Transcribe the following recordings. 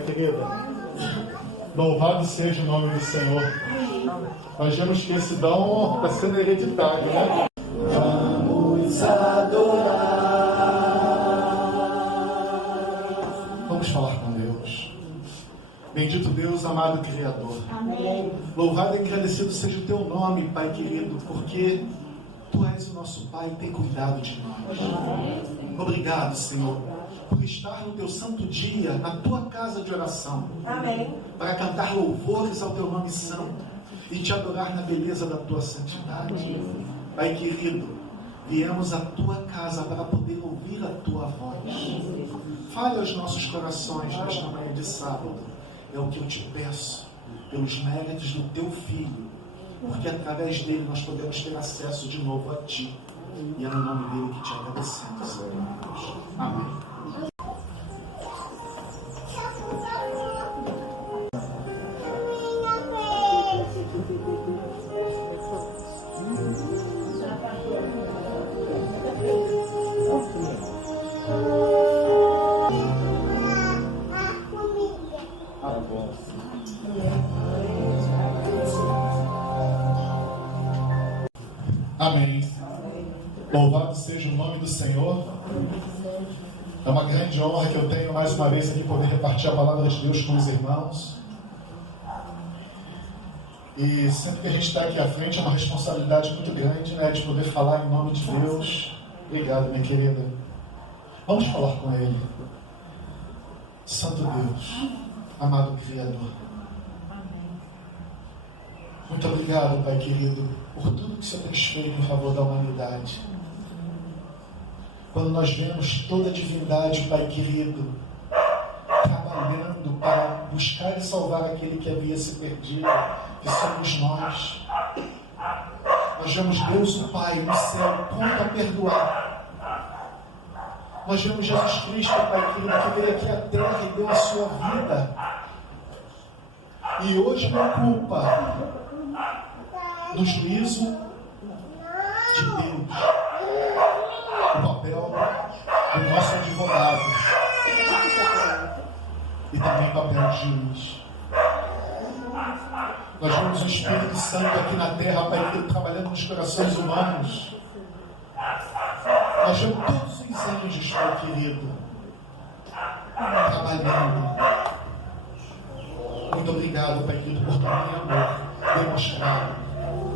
Pai querida. Louvado seja o nome do Senhor. Nós vemos que esse dom está sendo hereditário, né? Vamos adorar. Vamos falar com Deus. Bendito Deus, amado Criador. Amém. Louvado e agradecido seja o teu nome, Pai querido, porque tu és o nosso Pai e tem cuidado de nós. Obrigado, Senhor, por estar no teu santo dia, na tua casa de oração. Amém. Para cantar louvores ao teu nome santo e te adorar na beleza da tua santidade. Pai querido, viemos à tua casa para poder ouvir a tua voz. Fale aos nossos corações nesta manhã de sábado. É o que eu te peço, pelos méritos do teu Filho, porque através dele nós podemos ter acesso de novo a ti. E é no nome dele que te agradecemos, Senhor Deus. Amém. Amém. Louvado seja o nome do Senhor. É uma grande honra que eu tenho mais uma vez aqui poder repartir a palavra de Deus com os irmãos. E sempre que a gente está aqui à frente é uma responsabilidade muito grande, né, de poder falar em nome de Deus. Obrigado, minha querida. Vamos falar com Ele. Santo Deus, amado Criador. Muito obrigado, Pai querido, por tudo que você tem feito em favor da humanidade. Quando nós vemos toda a divindade, Pai querido, trabalhando para buscar e salvar aquele que havia se perdido, que somos nós. Nós vemos Deus o Pai no céu, pronto a perdoar. Nós vemos Jesus Cristo, Pai querido, que veio aqui à terra e deu a sua vida. E hoje me ocupa no juízo de Deus o papel do nosso advogado e também o papel de juiz. Nós vemos o Espírito Santo aqui na terra, Pai querido, trabalhando nos corações humanos. Nós vemos todos os anjos, Pai querido, trabalhando. Muito obrigado, Pai querido, por tamanho amor demonstrado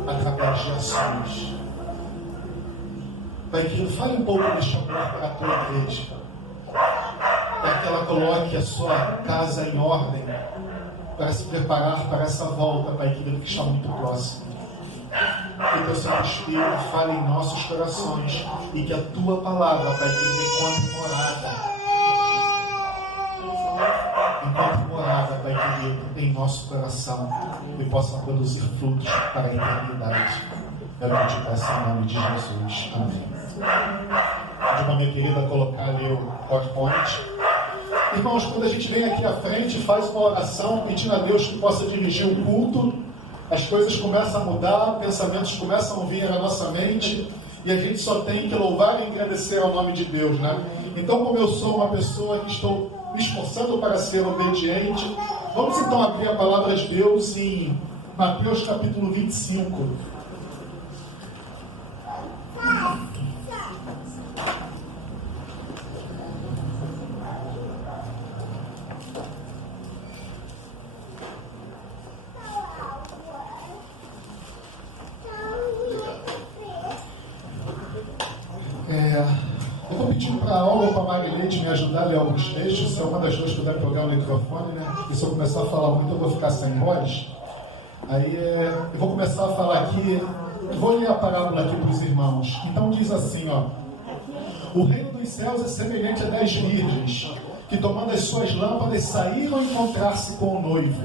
através de ações. Pai querido, fale um pouco deste amor para a tua igreja, para que ela coloque a sua casa em ordem, para se preparar para essa volta, Pai querido, que está muito próxima. Que teu Santo Espírito fale em nossos corações e que a tua palavra, Pai querido, encontre morada, Pai querido, em nosso coração e possa produzir frutos para a eternidade. Eu te peço em nome de Jesus. Amém. De uma minha querida colocar ali o PowerPoint. Irmãos, quando a gente vem aqui à frente e faz uma oração pedindo a Deus que possa dirigir o culto, as coisas começam a mudar, pensamentos começam a vir à nossa mente e a gente só tem que louvar e agradecer ao nome de Deus, né? Então, como eu sou uma pessoa que estou me esforçando para ser obediente, vamos então abrir a palavra de Deus em Mateus capítulo 25. Eu estou pedindo para a Olga ou para a Marilete me ajudar a ler alguns textos. Se uma das duas puder pegar o microfone, né? Porque se eu começar a falar muito, eu vou ficar sem voz. Aí eu vou começar a falar aqui. Vou ler a parábola aqui para os irmãos. Então diz assim, ó: o reino dos céus é semelhante a 10 virgens que, tomando as suas lâmpadas, saíram a encontrar-se com o noivo.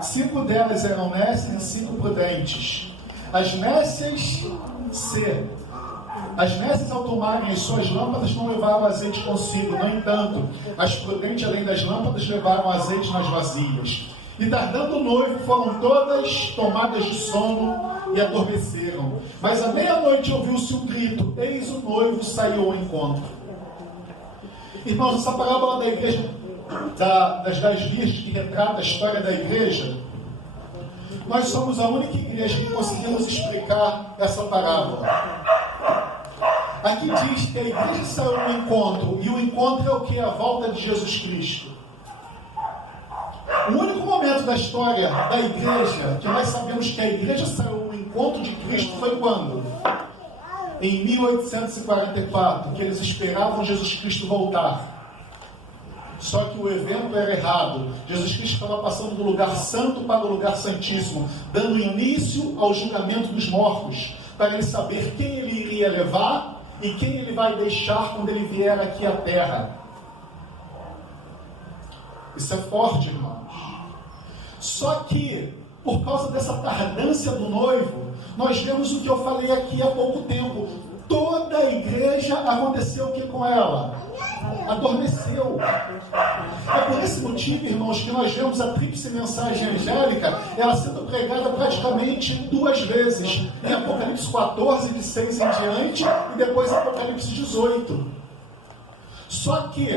5 delas eram nécias e 5 prudentes. As nécias, ao tomarem as suas lâmpadas, não levaram azeite consigo. No entanto, as prudentes, além das lâmpadas, levaram azeite nas vasilhas. E tardando o noivo, foram todas tomadas de sono e adormeceram. Mas à meia-noite ouviu-se um grito: eis o noivo, saiu ao encontro. Irmãos, essa parábola da igreja das 10 virgens que retrata a história da igreja, nós somos a única igreja que conseguimos explicar essa parábola. Aqui diz que a igreja saiu no encontro, e o encontro é o que? A volta de Jesus Cristo. O único momento da história da igreja que nós sabemos que a igreja saiu no encontro de Cristo foi quando? Em 1844, que eles esperavam Jesus Cristo voltar. Só que o evento era errado. Jesus Cristo estava passando do lugar santo para o lugar santíssimo, dando início ao julgamento dos mortos, para ele saber quem ele iria levar e quem ele vai deixar quando ele vier aqui à terra. Isso é forte, irmãos. Só que, por causa dessa tardância do noivo, nós vemos o que eu falei aqui há pouco tempo. Toda a igreja aconteceu o que com ela? Adormeceu. É por esse motivo, irmãos, que nós vemos a tríplice mensagem angélica, ela sendo pregada praticamente 2 vezes. Em Apocalipse 14, de 6 em diante, e depois Apocalipse 18. Só que,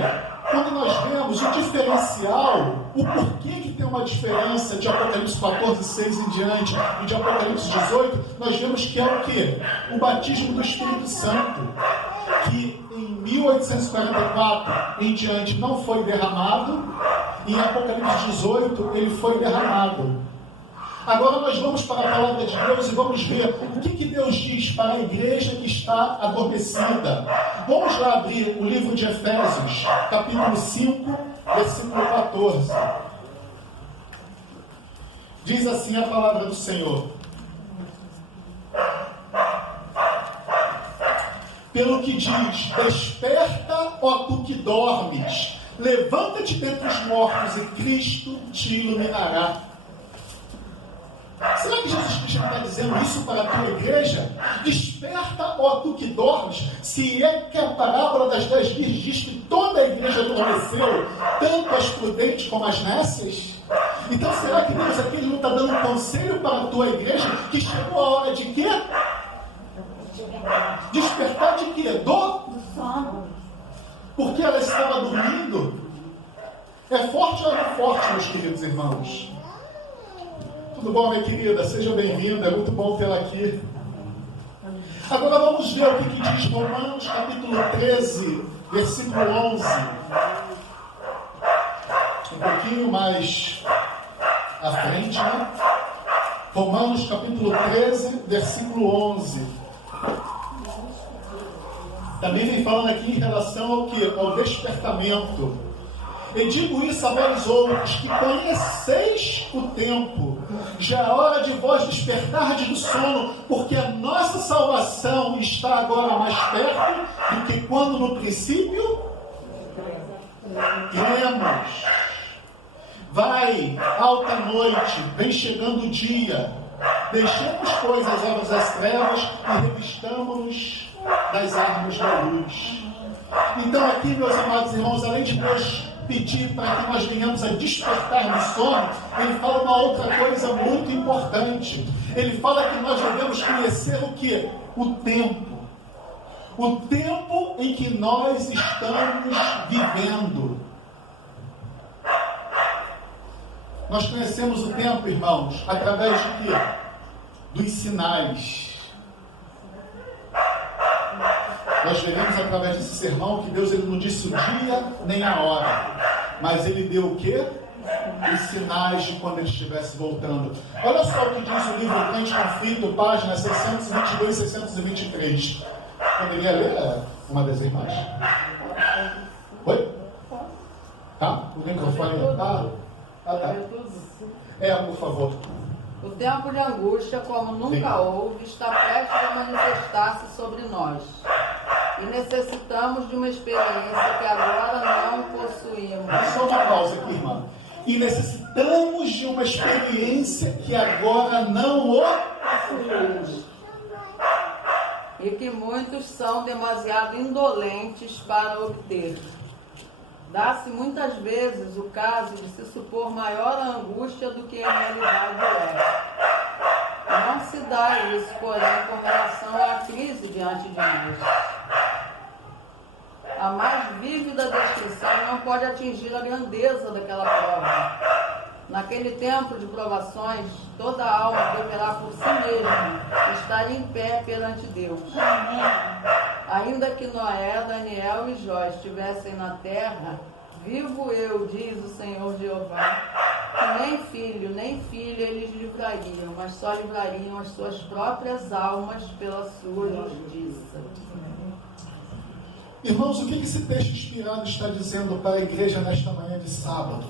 quando nós vemos o diferencial, o porquê que tem uma diferença de Apocalipse 14, 6 em diante e de Apocalipse 18, nós vemos que é o quê? O batismo do Espírito Santo, que em 1844 em diante não foi derramado, e em Apocalipse 18 ele foi derramado. Agora nós vamos para a palavra de Deus e vamos ver o que Deus diz para a igreja que está adormecida. Vamos lá abrir o livro de Efésios, capítulo 5, versículo 14. Diz assim a palavra do Senhor: pelo que diz, desperta, ó tu que dormes, levanta-te dentre os mortos e Cristo te iluminará. Será que Jesus Cristo está dizendo isso para a tua igreja? Desperta, ó tu que dormes. Se é que a parábola das 10 virgens diz que toda a igreja adormeceu, tanto as prudentes como as nécias, então será que Deus aqui não está dando um conselho para a tua igreja que chegou a hora de quê? Despertar de quê? Do sono. Porque ela estava dormindo. É forte ou não é forte, meus queridos irmãos? Tudo bom, minha querida? Seja bem-vinda, é muito bom tê-la aqui. Agora vamos ver o que diz Romanos, capítulo 13, versículo 11. Um pouquinho mais à frente, né? Romanos, capítulo 13, versículo 11. Também vem falando aqui em relação ao que? Ao despertamento. E digo isso a vós outros, que conheceis o tempo. Já é hora de vós despertardes do sono, porque a nossa salvação está agora mais perto do que quando no princípio cremos. Vai, alta noite, vem chegando o dia. Deixemos, pois, as obras das trevas e revistamo-nos das armas da luz. Então aqui, meus amados irmãos, além de Deus pedir para que nós venhamos a despertar no sono, ele fala uma outra coisa muito importante. Ele fala que nós devemos conhecer o quê? O tempo. O tempo em que nós estamos vivendo. Nós conhecemos o tempo, irmãos, através de quê? Dos sinais. Nós veremos através desse sermão que Deus ele não disse o dia nem a hora, mas ele deu o quê? Os sinais de quando ele estivesse voltando. Olha só o que diz o livro Crente Conflito, páginas 622 e 623. Poderia ler uma das imagens? Oi? Tá? O microfone tá? Tá. Por favor. O tempo de angústia, como nunca houve, está prestes a manifestar-se sobre nós. E necessitamos de uma experiência que agora não possuímos. Só uma pausa aqui, irmã. E necessitamos de uma experiência que agora não o possuímos. E que muitos são demasiado indolentes para obter. Dá-se muitas vezes o caso de se supor maior angústia do que em realidade é. Não se dá isso, porém, com relação à crise diante de nós. a mais vívida descrição não pode atingir a grandeza daquela prova. Naquele tempo de provações, toda alma deverá por si mesma estar em pé perante Deus. Ainda que Noé, Daniel e Jó estivessem na terra, vivo eu, diz o Senhor Jeová, que nem filho, nem filha eles livrariam, mas só livrariam as suas próprias almas pela sua justiça. Irmãos, o que esse texto inspirado está dizendo para a igreja nesta manhã de sábado?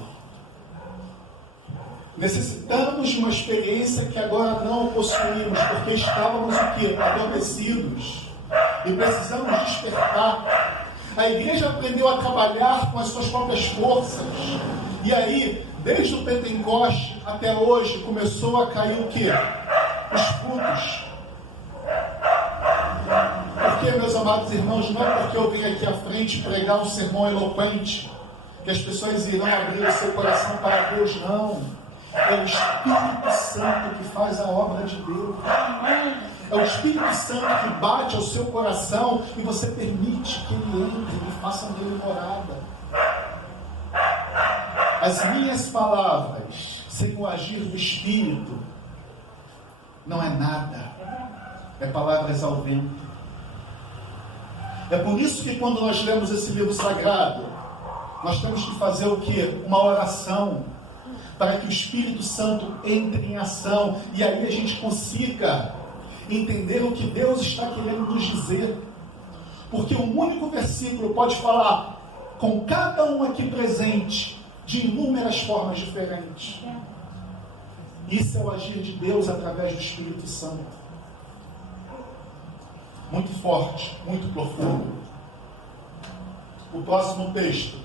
Necessitamos de uma experiência que agora não possuímos, porque estávamos o quê? Adormecidos. E precisamos despertar. A igreja aprendeu a trabalhar com as suas próprias forças. E aí, desde o Pentecoste até hoje, começou a cair o quê? Os frutos. Porque, meus amados irmãos, não é porque eu venho aqui à frente pregar um sermão eloquente que as pessoas irão abrir o seu coração para Deus, não. É o Espírito Santo que faz a obra de Deus. É o Espírito Santo que bate ao seu coração e você permite que Ele entre e faça nele morada. As minhas palavras, sem o agir do Espírito, não é nada. É palavras ao vento. É por isso que quando nós lemos esse livro sagrado, nós temos que fazer o quê? Uma oração, para que o Espírito Santo entre em ação, e aí a gente consiga entender o que Deus está querendo nos dizer. Porque um único versículo pode falar com cada um aqui presente de inúmeras formas diferentes. Isso é o agir de Deus através do Espírito Santo. Muito forte, muito profundo. O próximo texto.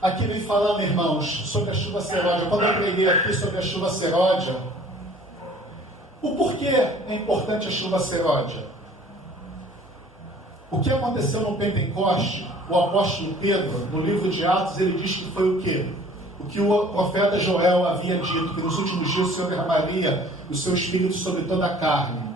Aqui vem falando, irmãos, sobre a chuva seródia. Quando eu preguei aqui sobre a chuva seródia, o porquê é importante a chuva seródia? O que aconteceu no Pentecoste, o apóstolo Pedro, no livro de Atos, ele diz que foi o quê? O que o profeta Joel havia dito, que nos últimos dias o Senhor derramaria o seu Espírito sobre toda a carne.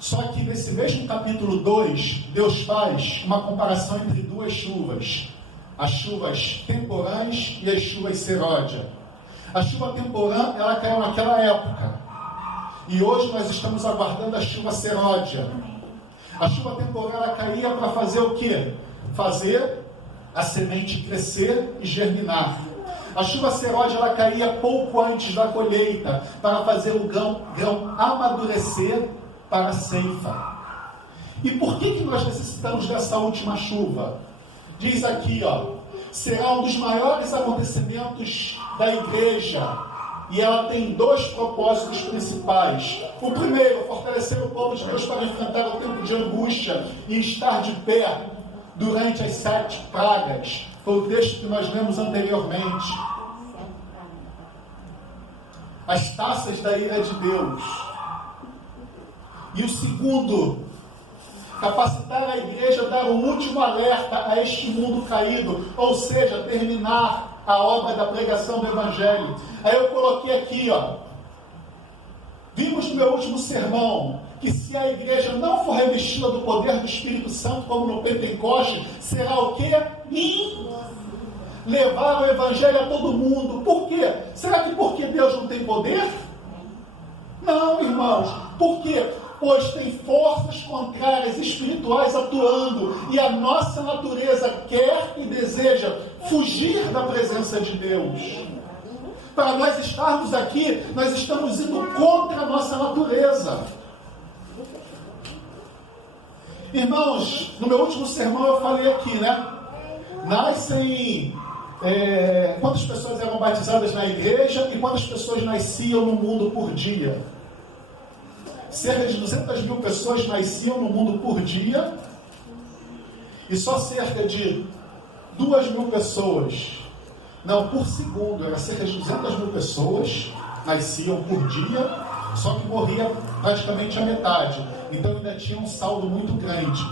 Só que nesse mesmo capítulo 2, Deus faz uma comparação entre duas chuvas. As chuvas temporãs e as chuvas seródia. A chuva temporã, ela caiu naquela época. E hoje nós estamos aguardando a chuva seródia. A chuva temporã, ela caía para fazer o quê? Fazer a semente crescer e germinar. A chuva seródia, ela caía pouco antes da colheita, para fazer o grão amadurecer para a ceifa. E por que nós necessitamos dessa última chuva? Diz aqui, será um dos maiores acontecimentos da igreja, e ela tem dois propósitos principais. O primeiro, fortalecer o povo de Deus para enfrentar o tempo de angústia e estar de pé durante as 7 pragas. Foi o texto que nós lemos anteriormente. As taças da ira de Deus. E o segundo, capacitar a igreja a dar um último alerta a este mundo caído, ou seja, terminar a obra da pregação do Evangelho. Aí eu coloquei aqui, vimos no meu último sermão, que se a igreja não for revestida do poder do Espírito Santo, como no Pentecoste, será o quê? Levar o Evangelho a todo mundo. Por quê? Será que porque Deus não tem poder? Não, irmãos. Por quê? Pois tem forças contrárias espirituais atuando, e a nossa natureza quer e deseja fugir da presença de Deus. Para nós estarmos aqui, nós estamos indo contra a nossa natureza. Irmãos, no meu último sermão eu falei aqui, quantas pessoas eram batizadas na igreja e quantas pessoas nasciam no mundo por dia? Cerca de 200 mil pessoas nasciam no mundo por dia, e só cerca de 2 mil pessoas, por segundo, era cerca de 200 mil pessoas nasciam por dia, só que morria praticamente a metade. Então ainda tinha um saldo muito grande.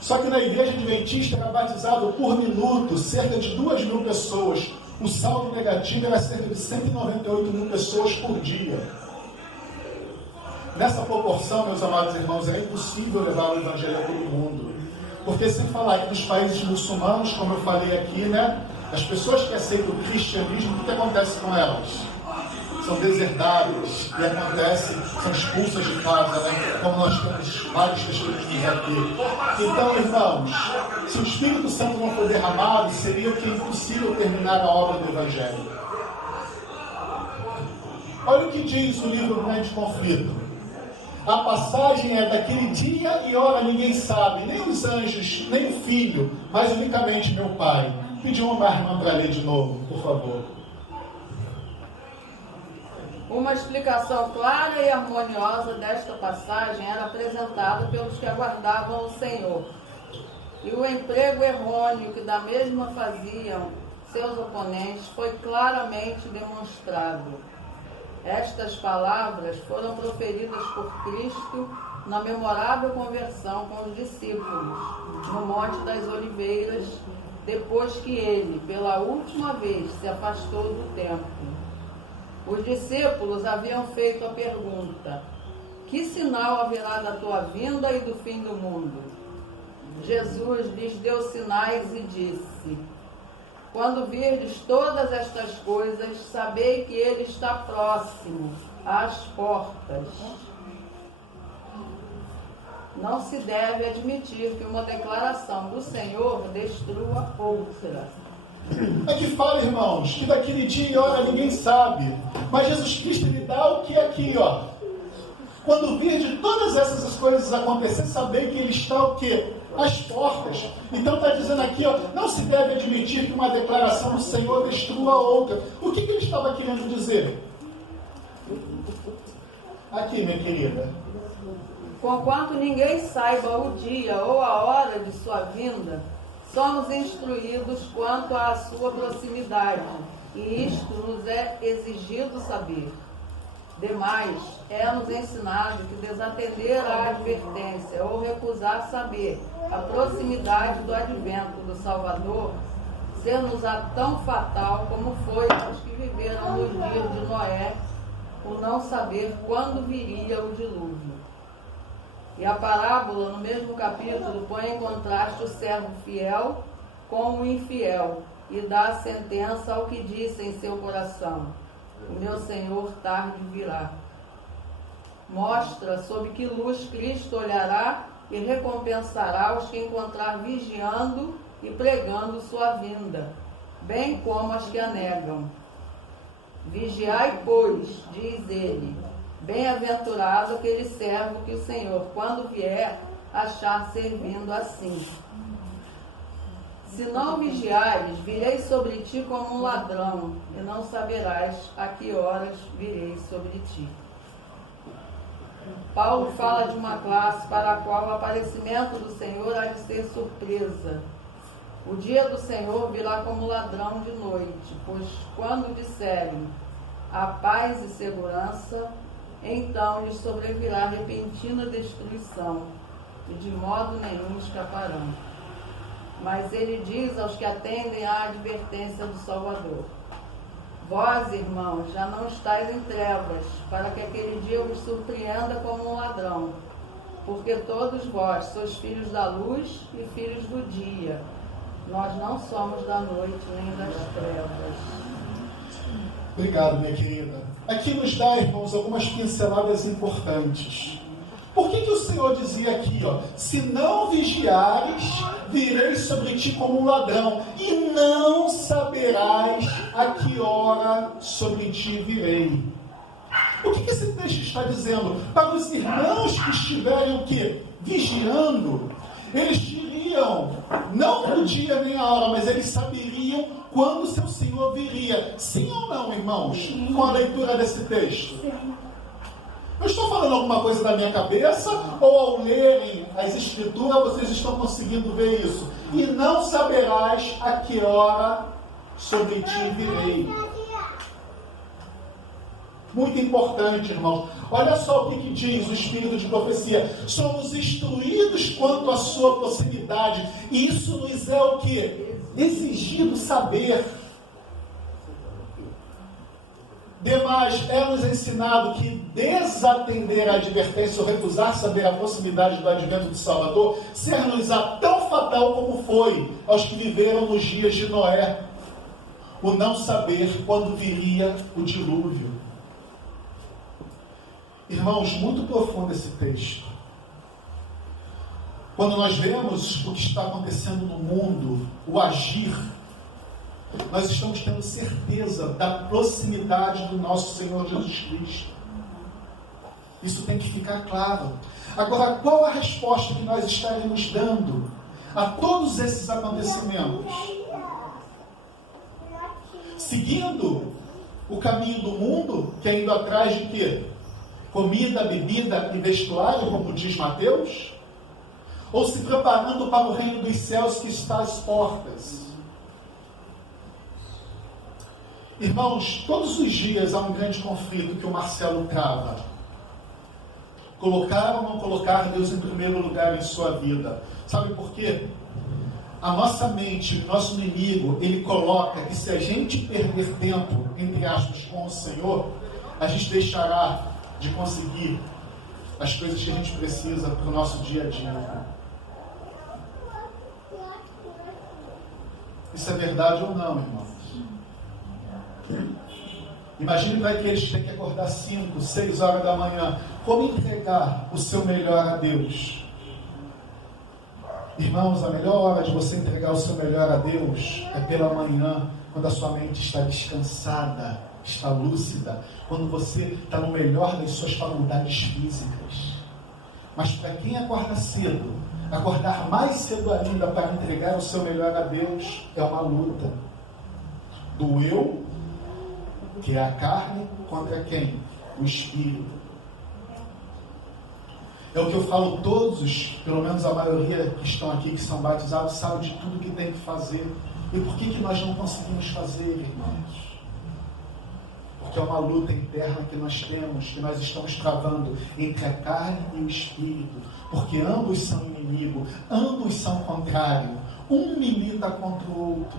Só que na igreja adventista era batizado por minuto cerca de 2 mil pessoas. O saldo negativo era cerca de 198 mil pessoas por dia. Nessa proporção, meus amados irmãos, é impossível levar o Evangelho a todo mundo. Porque sem falar que nos países muçulmanos, como eu falei aqui, né? As pessoas que aceitam o cristianismo, o que acontece com elas? São deserdadas e acontece, são expulsas de casa, né? Como nós temos vários testemunhos aqui. Então, irmãos, se o Espírito Santo não for derramado, seria o que é impossível terminar a obra do Evangelho. Olha o que diz o livro Grande Conflito. A passagem é daquele dia e hora ninguém sabe, nem os anjos, nem o Filho, mas unicamente meu Pai. Pedi uma irmã para ler de novo, por favor. Uma explicação clara e harmoniosa desta passagem era apresentada pelos que aguardavam o Senhor. E o emprego errôneo que da mesma faziam seus oponentes foi claramente demonstrado. Estas palavras foram proferidas por Cristo na memorável conversão com os discípulos, no Monte das Oliveiras, depois que ele, pela última vez, se afastou do templo. Os discípulos haviam feito a pergunta: que sinal haverá da tua vinda e do fim do mundo? Jesus lhes deu sinais e disse: quando virdes todas estas coisas, sabei que ele está próximo, às portas. Não se deve admitir que uma declaração do Senhor destrua outra. É que fala, irmãos, que daquele dia e hora ninguém sabe. Mas Jesus Cristo lhe dá o que é aqui, ó. Quando vir de todas essas coisas acontecer, saber que ele está o quê? Às portas. Então está dizendo aqui, ó, não se deve admitir que uma declaração do Senhor destrua a outra. O que ele estava querendo dizer? Aqui, minha querida. Conquanto ninguém saiba o dia ou a hora de sua vinda, somos instruídos quanto à sua proximidade, e isto nos é exigido saber. Demais, é-nos ensinado que desatender à advertência ou recusar saber a proximidade do advento do Salvador ser-nos-á tão fatal como foi aos que viveram nos dias de Noé, o não saber quando viria o dilúvio. E a parábola, no mesmo capítulo, põe em contraste o servo fiel com o infiel e dá a sentença ao que disse em seu coração: o meu Senhor tarde virá. Mostra sob que luz Cristo olhará e recompensará os que encontrar vigiando e pregando sua vinda, bem como as que a negam. Vigiai, pois, diz ele, bem-aventurado aquele servo que o Senhor, quando vier, achar servindo assim. Se não vigiares, virei sobre ti como um ladrão, e não saberás a que horas virei sobre ti. Paulo fala de uma classe para a qual o aparecimento do Senhor há de ser surpresa. O dia do Senhor virá como ladrão de noite, pois quando disserem a paz e segurança, então lhes sobrevirá repentina destruição, e de modo nenhum escaparão. Mas ele diz aos que atendem à advertência do Salvador: vós, irmãos, já não estáis em trevas, para que aquele dia vos surpreenda como um ladrão, porque todos vós sois filhos da luz e filhos do dia. Nós não somos da noite nem das trevas. Obrigado, minha querida. Aqui nos dá, irmãos, algumas pinceladas importantes. Por que o Senhor dizia aqui, ó, se não vigiares, virei sobre ti como um ladrão, e não saberás a que hora sobre ti virei? O que esse texto está dizendo? Para os irmãos que estiverem o quê? Vigiando, eles diriam, não o dia nem a hora, mas eles saberiam quando seu Senhor viria. Sim ou não, irmãos? Com a leitura desse texto? Eu estou falando alguma coisa da minha cabeça, ou ao lerem as Escrituras vocês estão conseguindo ver isso? E não saberás a que hora sobre ti virei. Muito importante, irmãos. Olha só o que diz o Espírito de profecia. Somos instruídos quanto à sua proximidade. E isso nos é o que? Exigido saber. Demais, é nos ensinado que desatender a advertência ou recusar saber a proximidade do advento do Salvador ser-nos-á tão fatal como foi aos que viveram nos dias de Noé, o não saber quando viria o dilúvio. Irmãos, muito profundo esse texto. Quando nós vemos o que está acontecendo no mundo, o agir, nós estamos tendo certeza da proximidade do nosso Senhor Jesus Cristo. Isso tem que ficar claro. Agora, qual a resposta que nós estaremos dando a todos esses acontecimentos? Seguindo o caminho do mundo, que é indo atrás de quê? Comida, bebida e vestuário, como diz Mateus? Ou se preparando para o reino dos céus que está às portas? Irmãos, todos os dias há um grande conflito que o Marcelo trava. Colocar ou não colocar Deus em primeiro lugar em sua vida. Sabe por quê? A nossa mente, o nosso inimigo, ele coloca que se a gente perder tempo, entre aspas, com o Senhor, a gente deixará de conseguir as coisas que a gente precisa para o nosso dia a dia. Isso é verdade ou não, irmãos? Imagine para aqueles que têm que acordar 5, 6 horas da manhã. Como entregar o seu melhor a Deus? Irmãos, a melhor hora de você entregar o seu melhor a Deus é pela manhã, quando a sua mente está descansada, está lúcida, quando você está no melhor das suas faculdades físicas. Mas para quem acorda cedo, acordar mais cedo ainda para entregar o seu melhor a Deus é uma luta do eu, que é a carne, contra quem? O Espírito. É o que eu falo, todos, pelo menos a maioria que estão aqui, que são batizados, sabem de tudo que tem que fazer. E por que nós não conseguimos fazer, irmãos? Porque é uma luta interna que nós temos, que nós estamos travando entre a carne e o Espírito. Porque ambos são inimigos, ambos são contrários. Um milita contra o outro.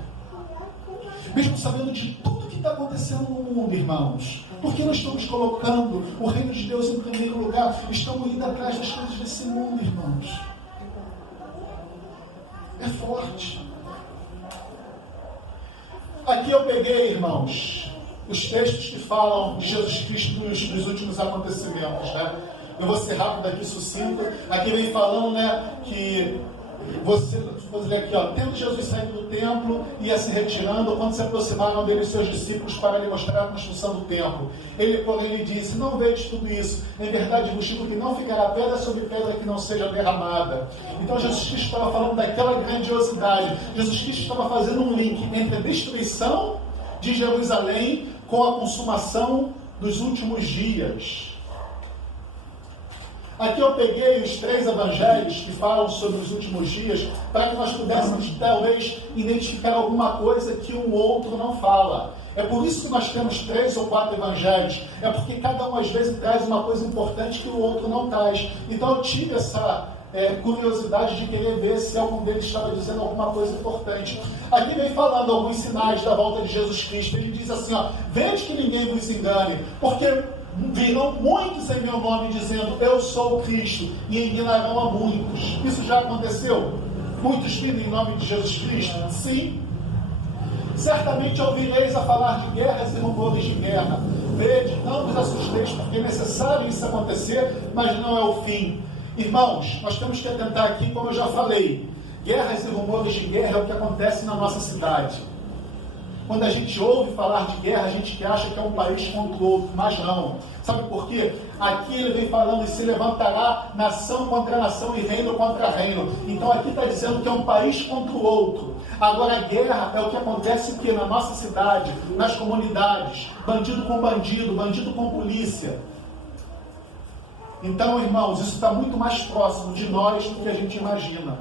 Mesmo sabendo de tudo que está acontecendo no mundo, irmãos, porque nós estamos colocando o reino de Deus em primeiro lugar, estamos indo atrás das coisas desse mundo, irmãos. É forte. Aqui eu peguei, irmãos, os textos que falam de Jesus Cristo nos últimos acontecimentos, né? Eu vou ser rápido aqui, sucinto. Aqui vem falando, né, que vou ler aqui, ó, tendo Jesus saído do templo, ia se retirando, quando se aproximaram dele seus discípulos para lhe mostrar a construção do templo. Ele, porém, lhe disse, não vejo tudo isso. Em verdade vos digo que não ficará pedra sobre pedra que não seja derramada. Então Jesus Cristo estava falando daquela grandiosidade. Jesus Cristo estava fazendo um link entre a destruição de Jerusalém com a consumação dos últimos dias. Aqui eu peguei os 3 evangelhos que falam sobre os últimos dias, para que nós pudéssemos, talvez, identificar alguma coisa que um outro não fala. É por isso que nós temos 3 ou 4 evangelhos. É porque cada um, às vezes, traz uma coisa importante que o outro não traz. Então eu tive essa curiosidade de querer ver se algum deles estava dizendo alguma coisa importante. Aqui vem falando alguns sinais da volta de Jesus Cristo. Ele diz assim, ó, vede que ninguém vos engane, porque virão muitos em meu nome dizendo, eu sou o Cristo, e enganarão a muitos. Isso já aconteceu? Muitos vindo em nome de Jesus Cristo? Sim. Certamente ouvireis a falar de guerras e rumores de guerra. Vede, não vos assusteis, porque é necessário isso acontecer, mas não é o fim. Irmãos, nós temos que atentar aqui, como eu já falei, guerras e rumores de guerra é o que acontece na nossa cidade. Quando a gente ouve falar de guerra, a gente acha que é um país contra o outro, mas não. Sabe por quê? Aqui ele vem falando e se levantará nação contra nação e reino contra reino. Então aqui está dizendo que é um país contra o outro. Agora a guerra é o que acontece aqui na nossa cidade, nas comunidades. Bandido com bandido, bandido com polícia. Então, irmãos, isso está muito mais próximo de nós do que a gente imagina.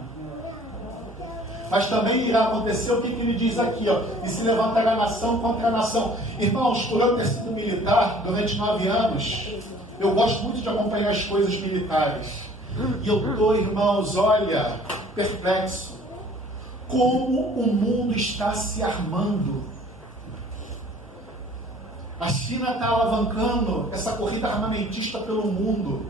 Mas também irá acontecer o que ele diz aqui, ó, e se levantará nação contra nação. Irmãos, por eu ter sido militar durante 9 anos, eu gosto muito de acompanhar as coisas militares. E eu estou, irmãos, olha, perplexo. Como o mundo está se armando. A China está alavancando essa corrida armamentista pelo mundo,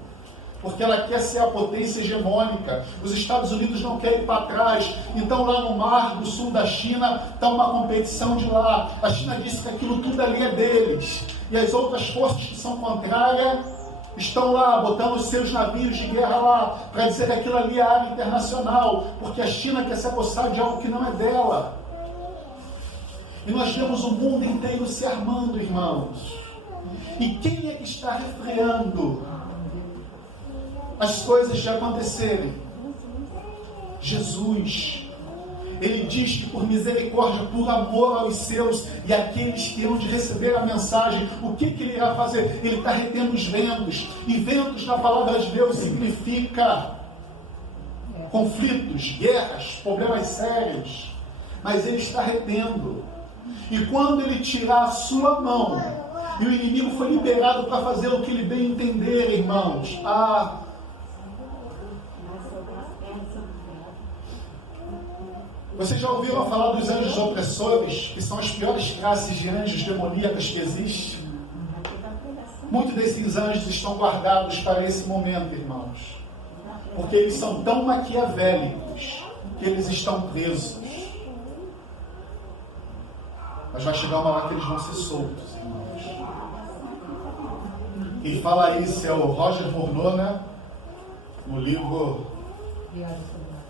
porque ela quer ser a potência hegemônica. Os Estados Unidos não querem ir para trás. Então lá no mar do sul da China está uma competição de lá. A China disse que aquilo tudo ali é deles. E as outras forças que são contrárias estão lá, botando os seus navios de guerra lá, para dizer que aquilo ali é área internacional, porque a China quer se apossar de algo que não é dela. E nós vemos o mundo inteiro se armando, irmãos. E quem é que está refreando as coisas de acontecerem? Jesus. Ele diz que por misericórdia, por amor aos seus e àqueles que hão de receber a mensagem, o que ele irá fazer? Ele está retendo os ventos. E ventos, na palavra de Deus, significa conflitos, guerras, problemas sérios. Mas ele está retendo. E quando ele tirar a sua mão, e o inimigo foi liberado para fazer o que ele bem entender, irmãos. Vocês já ouviram falar dos anjos opressores, que são as piores classes de anjos demoníacas que existem? Muitos desses anjos estão guardados para esse momento, irmãos. Porque eles são tão maquiavélicos que eles estão presos. Mas vai chegar uma hora que eles vão ser soltos, irmãos. Quem fala isso é o Roger Mornona, no livro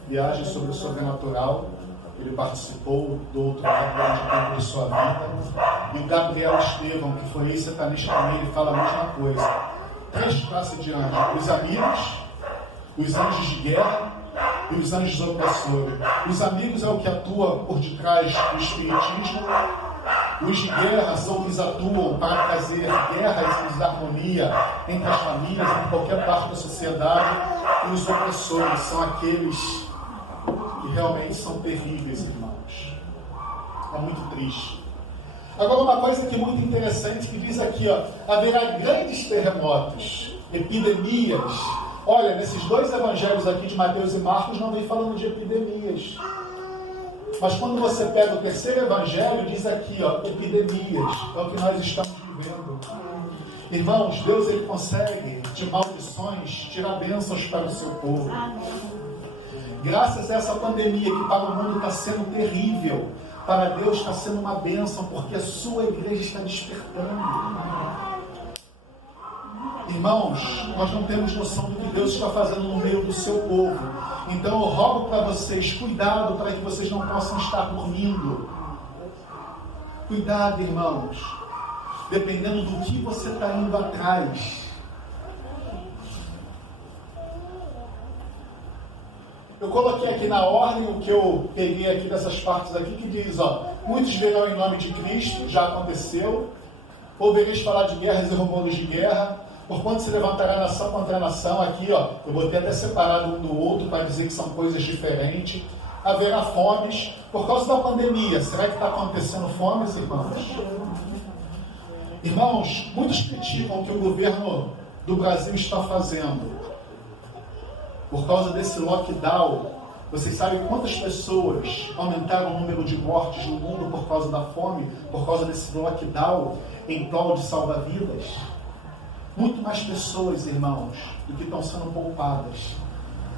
Viagem sobre o Sobrenatural. Ele participou do outro lado onde teve sua vida. E o Gabriel Estevão, que foi ex-setanista também, ele fala a mesma coisa. 3 classes de anjos: os amigos, os anjos de guerra e os anjos opressores. Os amigos é o que atua por detrás do espiritismo. Os de guerra são os que atuam para trazer guerra e desarmonia entre as famílias, em qualquer parte da sociedade. E os opressores são aqueles que realmente são terríveis, irmãos. É muito triste. Agora, uma coisa que é muito interessante, que diz aqui, haverá grandes terremotos, epidemias. Olha, nesses 2 evangelhos aqui de Mateus e Marcos não vem falando de epidemias. Mas quando você pega o 3º evangelho, diz aqui, epidemias. É o que nós estamos vivendo. Irmãos, Deus ele consegue, de maldições, tirar bênçãos para o seu povo. Graças a essa pandemia, que para o mundo está sendo terrível, para Deus está sendo uma bênção, porque a sua igreja está despertando. Irmãos, nós não temos noção do que Deus está fazendo no meio do seu povo. Então eu rogo para vocês, cuidado para que vocês não possam estar dormindo. Cuidado, irmãos. Dependendo do que você está indo atrás. Eu coloquei aqui na ordem o que eu peguei aqui dessas partes aqui, que diz, muitos virão em nome de Cristo, já aconteceu. Ouvireis falar de guerras e rumores de guerra. Porquanto se levantará nação contra nação, aqui, eu botei até separado um do outro para dizer que são coisas diferentes. Haverá fomes por causa da pandemia. Será que está acontecendo fomes, irmãos? Irmãos, muitos criticam o que o governo do Brasil está fazendo. Por causa desse lockdown, vocês sabem quantas pessoas aumentaram o número de mortes no mundo por causa da fome, por causa desse lockdown em prol de salvar vidas? Muito mais pessoas, irmãos, do que estão sendo poupadas.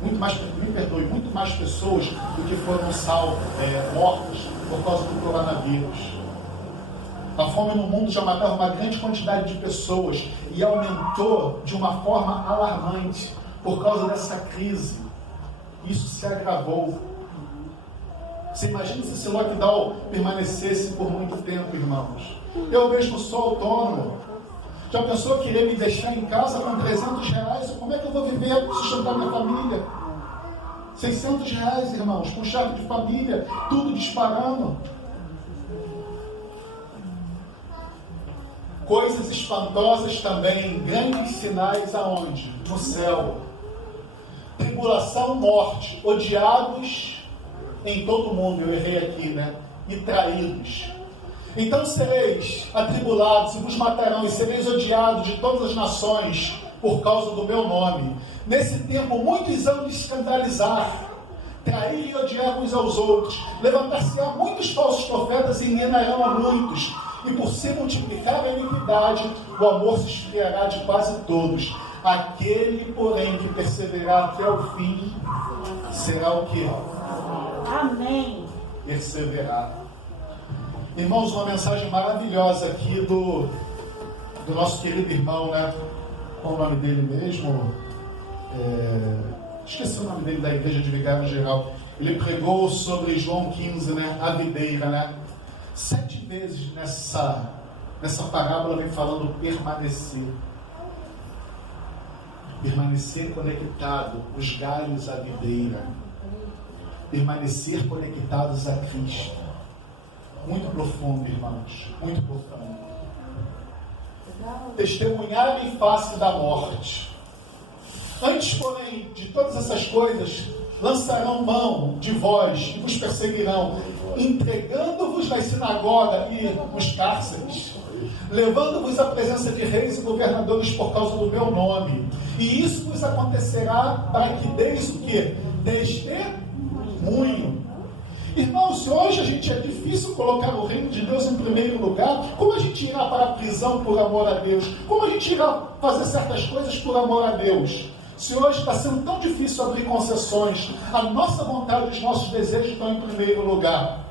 Muito mais pessoas do que foram mortas por causa do coronavírus. A fome no mundo já matava uma grande quantidade de pessoas e aumentou de uma forma alarmante por causa dessa crise. Isso se agravou. Você imagina se esse lockdown permanecesse por muito tempo, irmãos? Eu mesmo sou autônomo. Já pensou querer me deixar em casa com R$300? Como é que eu vou viver, sustentar minha família? R$600, irmãos, com chave de família, tudo disparando. Coisas espantosas também, grandes sinais aonde? No céu. Tribulação, morte, odiados em todo o mundo, eu errei aqui, né? E traídos. Então sereis atribulados e vos matarão, e sereis odiados de todas as nações por causa do meu nome. Nesse tempo muitos hão de escandalizar, trair e odiar uns aos outros. Levantar-se-á muitos falsos profetas e enganarão a muitos. e por se multiplicar a iniquidade, o amor se esfriará de quase todos. Aquele, porém, que perseverar até o fim, será o quê? Amém. Perseverar. Irmãos, uma mensagem maravilhosa aqui do nosso querido irmão, né? Qual o nome dele mesmo? Esqueci o nome dele, da Igreja de Vigário Geral. Ele pregou sobre João 15, né? A videira, né? 7 vezes nessa parábola vem falando permanecer. Permanecer conectado, os galhos à videira. Permanecer conectados a Cristo. Muito profundo, irmãos. Muito profundo. Testemunhar em face da morte. Antes, porém, de todas essas coisas, lançarão mão de vós e vos perseguirão, entregando-vos nas sinagogas e nos cárceres, levando-vos à presença de reis e governadores por causa do meu nome. E isso vos acontecerá para que deis o quê? Testemunho. Irmãos, se hoje a gente é difícil colocar o reino de Deus em primeiro lugar, como a gente irá para a prisão por amor a Deus? Como a gente irá fazer certas coisas por amor a Deus? Se hoje está sendo tão difícil abrir concessões, a nossa vontade, os nossos desejos estão em primeiro lugar.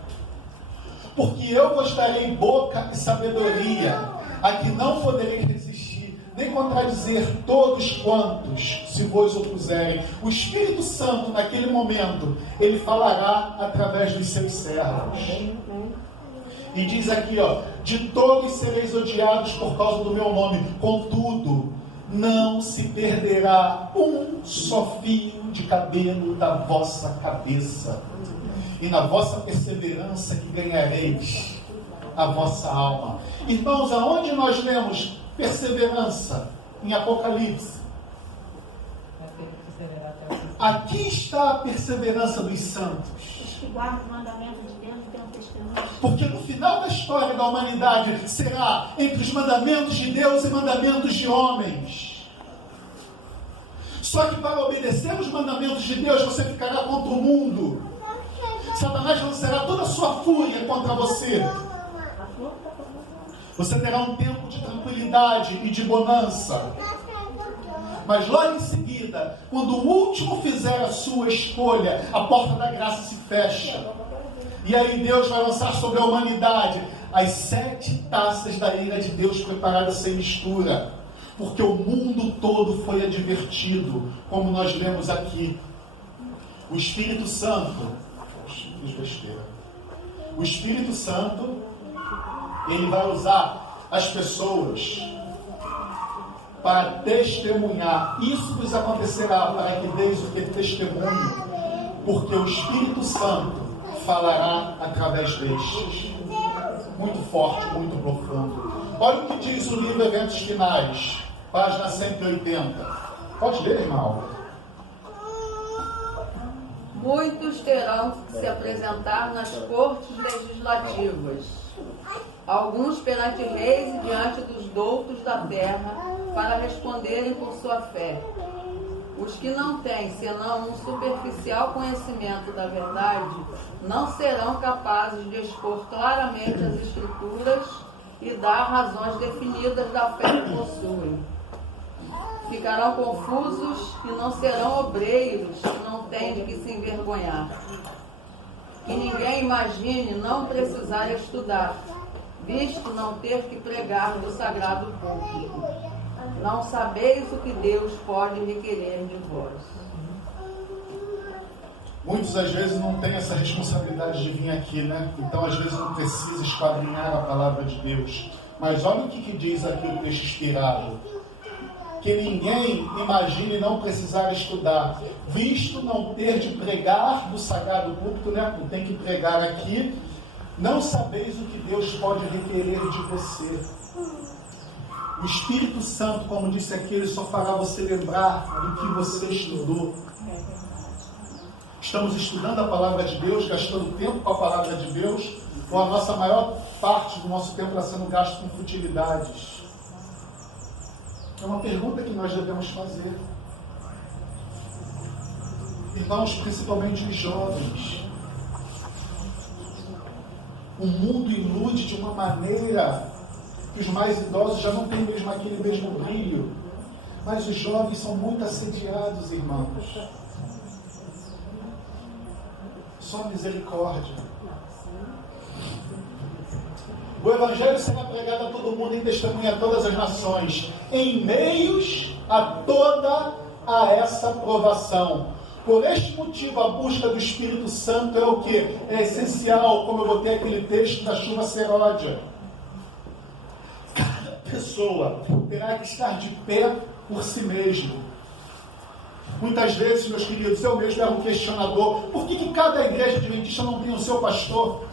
Porque eu vos darei boca e sabedoria, a que não poderei resistir, nem contradizer todos quantos se vos opuserem. O Espírito Santo, naquele momento, ele falará através dos seus servos. E diz aqui, ó, de todos sereis odiados por causa do meu nome, contudo, não se perderá um só fio de cabelo da vossa cabeça, e na vossa perseverança que ganhareis a vossa alma. Irmãos, aonde nós lemos perseverança? Em Apocalipse. Aqui está a perseverança dos santos. Os que guardam o mandamento de Deus e têm um testemunho. Porque no final da história da humanidade será entre os mandamentos de Deus e mandamentos de homens. Só que para obedecer os mandamentos de Deus você ficará contra o mundo. Satanás lançará toda a sua fúria contra você. Você terá um tempo de tranquilidade e de bonança. Mas logo em seguida, quando o último fizer a sua escolha, a porta da graça se fecha. E aí Deus vai lançar sobre a humanidade as 7 taças da ira de Deus preparadas sem mistura. Porque o mundo todo foi advertido, como nós lemos aqui. O Espírito Santo, o Espírito Santo, ele vai usar as pessoas para testemunhar. Isso vos acontecerá para que deis o que testemunho, porque o Espírito Santo falará através destes. Muito forte, muito profundo. Olha o que diz o livro Eventos Finais, página 180. Pode ler, irmão. Muitos terão que se apresentar nas cortes legislativas, alguns perante reis e diante dos doutos da terra, para responderem por sua fé. Os que não têm senão um superficial conhecimento da verdade não serão capazes de expor claramente as Escrituras e dar razões definidas da fé que possuem. Ficarão confusos e não serão obreiros que não têm de que se envergonhar. Que ninguém imagine não precisar estudar, visto não ter que pregar do sagrado púlpito. Não sabeis o que Deus pode requerer de vós. Muitos às vezes não têm essa responsabilidade de vir aqui, né? Então às vezes não precisa esquadrinhar a palavra de Deus. Mas olha o que diz aqui o texto inspirado. Que ninguém imagine não precisar estudar, visto não ter de pregar do sagrado púlpito, né? Não tem que pregar aqui. Não sabeis o que Deus pode requerer de você. O Espírito Santo, como disse aqui, ele só fará você lembrar do que você estudou. Estamos estudando a palavra de Deus, gastando tempo com a palavra de Deus, ou a nossa maior parte do nosso tempo está sendo gasto com futilidades? É uma pergunta que nós devemos fazer. Irmãos, principalmente os jovens. O mundo ilude de uma maneira que os mais idosos já não têm mesmo aquele mesmo brilho. Mas os jovens são muito assediados, irmãos. Só misericórdia. O Evangelho será pregado a todo mundo e testemunha a todas as nações, em meios a toda essa provação. Por este motivo, a busca do Espírito Santo é o quê? É essencial, como eu botei aquele texto da chuva seródia. Cada pessoa terá que estar de pé por si mesmo. Muitas vezes, meus queridos, eu mesmo era um questionador. Por que cada igreja adventista não tem o seu pastor?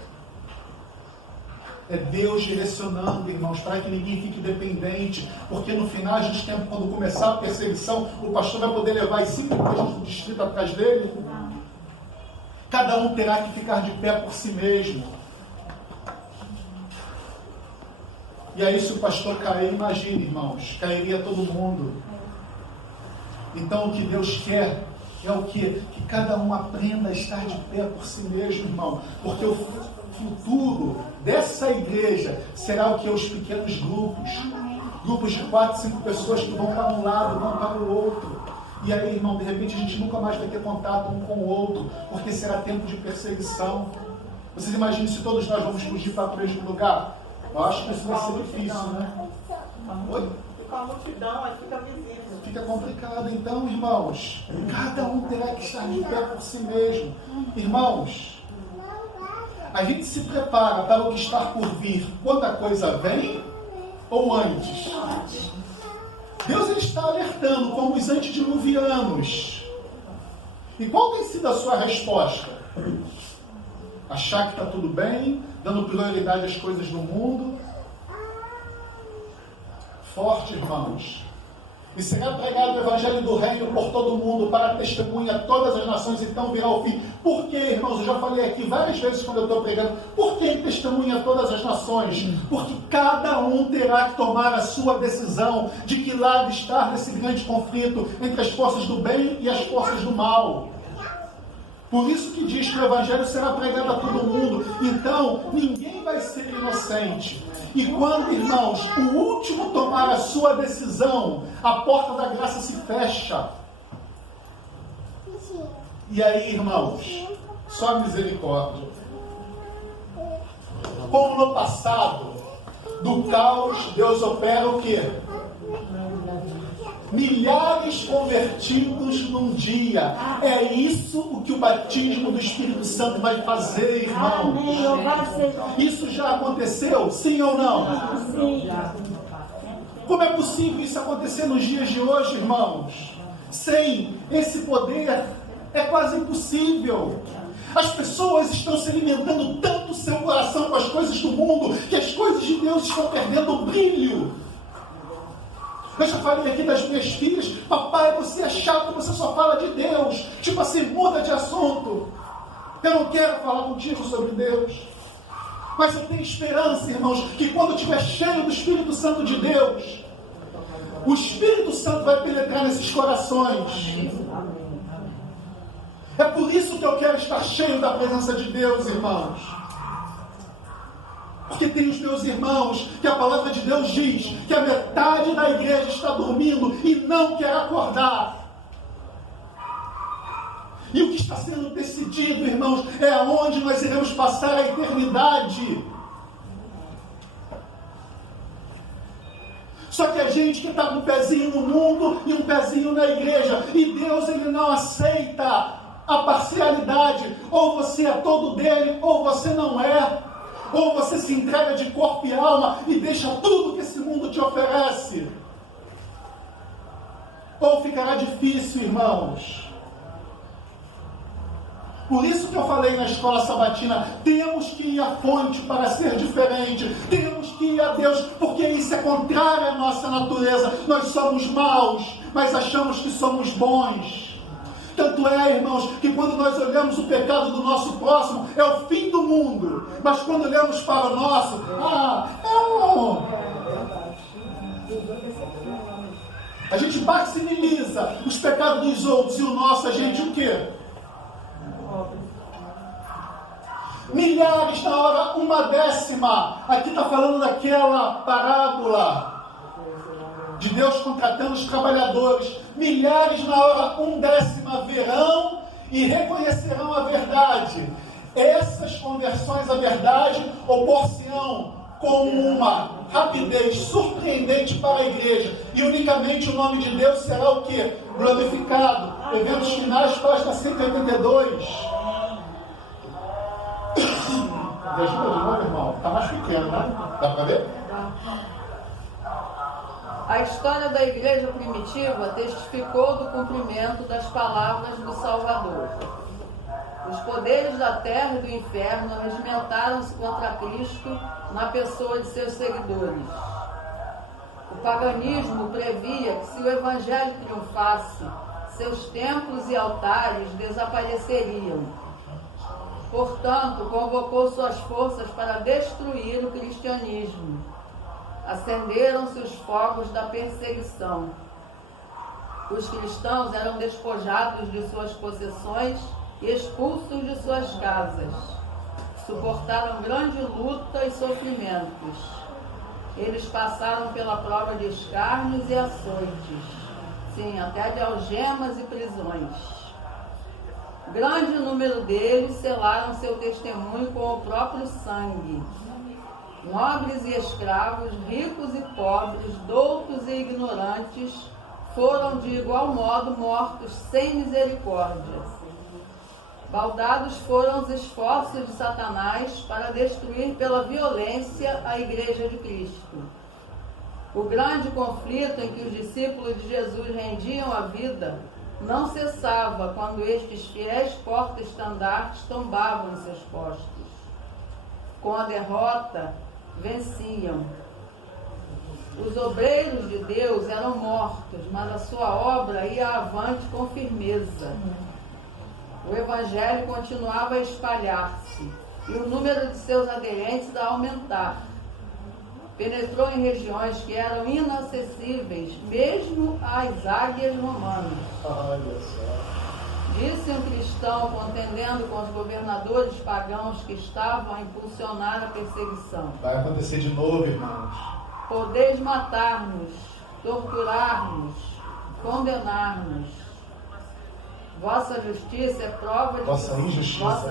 É Deus direcionando, irmãos, para que ninguém fique dependente. Porque no final, a gente quer, quando começar a perseguição, o pastor vai poder levar as 5 igrejas do distrito atrás dele. Cada um terá que ficar de pé por si mesmo. E aí, se o pastor cair, imagine, irmãos, cairia todo mundo. Então, o que Deus quer é o quê? Que cada um aprenda a estar de pé por si mesmo, irmão. Porque o futuro dessa igreja será o que? Os pequenos grupos. Grupos de 4, 5 pessoas que vão para um lado, vão para o outro. E aí, irmão, de repente a gente nunca mais vai ter contato um com o outro, porque será tempo de perseguição. Vocês imaginam se todos nós vamos fugir para o mesmo lugar? Eu acho que isso vai ser difícil, né? Oi? Com a multidão, aí fica visível. Fica complicado. Então, irmãos, cada um terá que estar de pé por si mesmo. Irmãos, a gente se prepara para o que está por vir quando a coisa vem ou antes? Deus ele está alertando como os antediluvianos. E qual tem sido a sua resposta? Achar que está tudo bem, dando prioridade às coisas do mundo? Forte, irmãos. E será pregado o Evangelho do Reino por todo mundo, para testemunha a todas as nações, então virá o fim. Por que, irmãos? Eu já falei aqui várias vezes quando eu estou pregando. Por que testemunha a todas as nações? Porque cada um terá que tomar a sua decisão de que lado estar nesse grande conflito entre as forças do bem e as forças do mal. Por isso que diz que o Evangelho será pregado a todo mundo. Então, ninguém vai ser inocente. E quando, irmãos, o último tomar a sua decisão, a porta da graça se fecha. E aí, irmãos, só misericórdia. Como no passado, do caos, Deus opera o quê? Milhares convertidos num dia. É isso o que o batismo do Espírito Santo vai fazer, irmãos. Isso já aconteceu? Sim ou não? Sim. Como é possível isso acontecer nos dias de hoje, irmãos? Sem esse poder, é quase impossível. As pessoas estão se alimentando tanto o seu coração com as coisas do mundo, que as coisas de Deus estão perdendo o brilho. Eu já falei aqui das minhas filhas: papai, você é chato, você só fala de Deus. Tipo assim, muda de assunto. Eu não quero falar contigo sobre Deus. Mas eu tenho esperança, irmãos, que quando estiver cheio do Espírito Santo de Deus, o Espírito Santo vai penetrar nesses corações. É por isso que eu quero estar cheio da presença de Deus, irmãos. Porque tem os meus irmãos, que a palavra de Deus diz que a metade da igreja está dormindo e não quer acordar. E o que está sendo decidido, irmãos, é aonde nós iremos passar a eternidade. Só que a gente que está com um pezinho no mundo e um pezinho na igreja, e Deus ele não aceita a parcialidade. Ou você é todo dele, ou você não é. Ou você se entrega de corpo e alma e deixa tudo que esse mundo te oferece. Ou ficará difícil, irmãos. Por isso que eu falei na escola sabatina, temos que ir à fonte para ser diferente. Temos que ir a Deus, porque isso é contrário à nossa natureza. Nós somos maus, mas achamos que somos bons. Tanto é, irmãos, que quando nós olhamos o pecado do nosso próximo, é o fim do mundo. Mas quando olhamos para o nosso, a gente maximiza os pecados dos outros e o nosso, a gente o quê? Milhares milhares na hora 1/10. Aqui está falando daquela parábola de Deus contratando os trabalhadores. Milhares na hora 1/10 verão e reconhecerão a verdade. Essas conversões à verdade opor-se-ão com uma rapidez surpreendente para a igreja, e unicamente o nome de Deus será o quê? Glorificado. Eventos finais, página 182. Me ajuda de novo, irmão? Está mais pequeno, né? Dá para ver? A história da igreja primitiva testificou do cumprimento das palavras do Salvador. Os poderes da terra e do inferno regimentaram-se contra Cristo na pessoa de seus seguidores. O paganismo previa que, se o evangelho triunfasse, seus templos e altares desapareceriam. Portanto, convocou suas forças para destruir o cristianismo. Acenderam-se os fogos da perseguição. Os cristãos eram despojados de suas possessões e expulsos de suas casas. Suportaram grande luta e sofrimentos. Eles passaram pela prova de escárnios e açoites, sim, até de algemas e prisões. Grande número deles selaram seu testemunho com o próprio sangue. Nobres e escravos, ricos e pobres, doutos e ignorantes, foram de igual modo mortos sem misericórdia. Baldados foram os esforços de Satanás para destruir pela violência a Igreja de Cristo. O grande conflito em que os discípulos de Jesus rendiam a vida não cessava quando estes fiéis porta-estandartes tombavam em seus postos. Com a derrota, venciam. Os obreiros de Deus eram mortos, mas a sua obra ia avante com firmeza. O Evangelho continuava a espalhar-se e o número de seus aderentes a aumentar. Penetrou em regiões que eram inacessíveis, mesmo às águias romanas. Disse um cristão, contendendo com os governadores pagãos que estavam a impulsionar a perseguição: Vai acontecer de novo, irmãos. Podeis matar-nos, torturar-nos, condenar-nos. Vossa justiça é prova de Vossa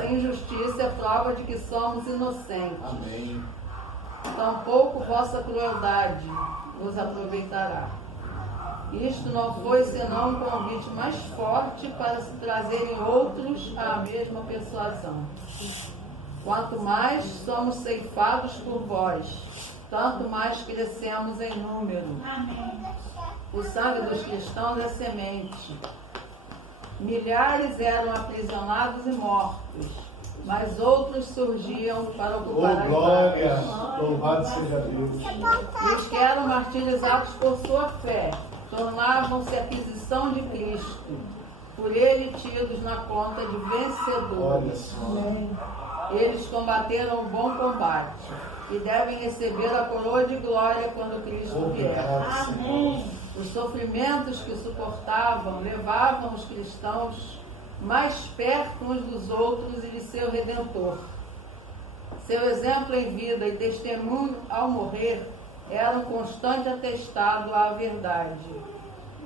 injustiça é prova de que somos inocentes. Amém. Tampouco vossa crueldade nos aproveitará. Isto não foi senão um convite mais forte para se trazerem outros à mesma persuasão. Quanto mais somos ceifados por vós, tanto mais crescemos em número. O sangue dos cristãos é semente. Milhares eram aprisionados e mortos, mas outros surgiam para ocupar as glória! vagas. Louvado seja Deus. E os que eram martirizados por sua fé tornavam-se aquisição de Cristo, por ele tidos na conta de vencedores. Eles combateram o bom combate e devem receber a coroa de glória quando Cristo vier. Amém. Os sofrimentos que suportavam levavam os cristãos mais perto uns dos outros e de seu Redentor. Seu exemplo em vida e testemunho ao morrer era um constante atestado à verdade.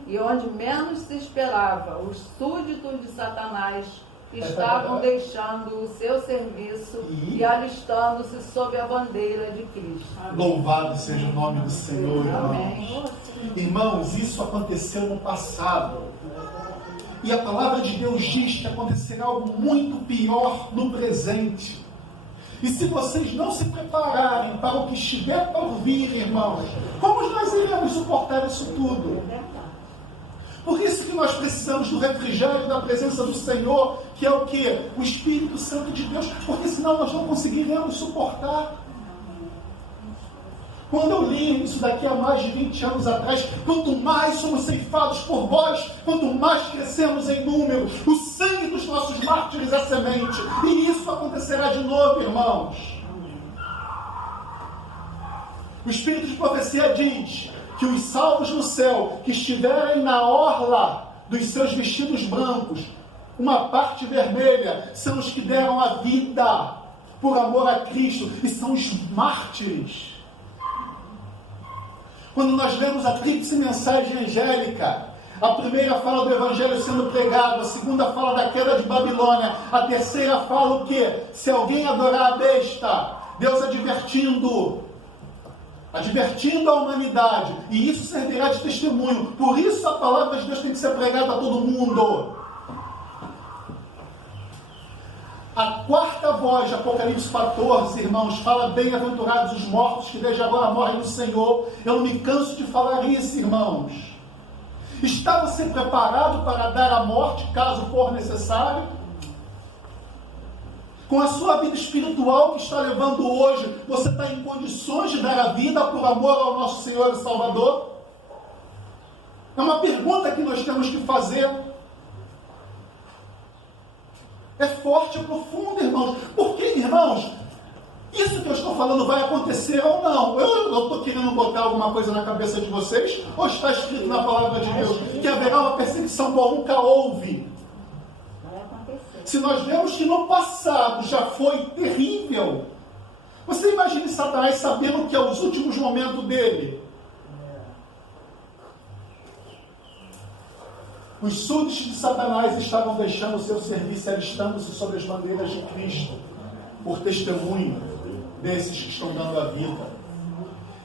E onde menos se esperava, os súditos de Satanás estavam deixando o seu serviço e alistando-se sob a bandeira de Cristo. Louvado seja o nome do Senhor, irmãos. Amém. Irmãos, isso aconteceu no passado. E a palavra de Deus diz que acontecerá algo muito pior no presente. E se vocês não se prepararem para o que estiver por vir, irmãos, como nós iremos suportar isso tudo? Por isso que nós precisamos do refrigério da presença do Senhor, que é o quê? O Espírito Santo de Deus, porque senão nós não conseguiremos suportar. Quando eu li isso daqui há mais de 20 anos atrás, quanto mais somos ceifados por vós, quanto mais crescemos em número, o sangue dos nossos mártires é semente, e isso acontecerá de novo, irmãos. O Espírito de profecia diz que os salvos no céu, que estiverem na orla dos seus vestidos brancos, uma parte vermelha, são os que deram a vida por amor a Cristo, e são os mártires. Quando nós lemos a tríplice mensagem angélica, a primeira fala do Evangelho sendo pregado, a segunda fala da queda de Babilônia, a terceira fala o quê? Se alguém adorar a besta, Deus advertindo a humanidade, e isso servirá de testemunho. Por isso a palavra de Deus tem que ser pregada a todo mundo. A quarta voz de Apocalipse 14, irmãos, fala: bem-aventurados os mortos que desde agora morrem no Senhor. Eu não me canso de falar isso, irmãos. Está você preparado para dar a morte, caso for necessário? Com a sua vida espiritual que está levando hoje, você está em condições de dar a vida por amor ao nosso Senhor e Salvador? É uma pergunta que nós temos que fazer. É forte, é profundo, irmãos. Porque, irmãos, isso que eu estou falando vai acontecer ou não? Eu estou querendo botar alguma coisa na cabeça de vocês? Ou está escrito na palavra de Deus que haverá uma perseguição qual nunca houve? Se nós vemos que no passado já foi terrível, você imagine Satanás sabendo que é os últimos momentos dele. Os súditos de Satanás estavam deixando o seu serviço, alistando-se sobre as bandeiras de Cristo, por testemunho desses que estão dando a vida.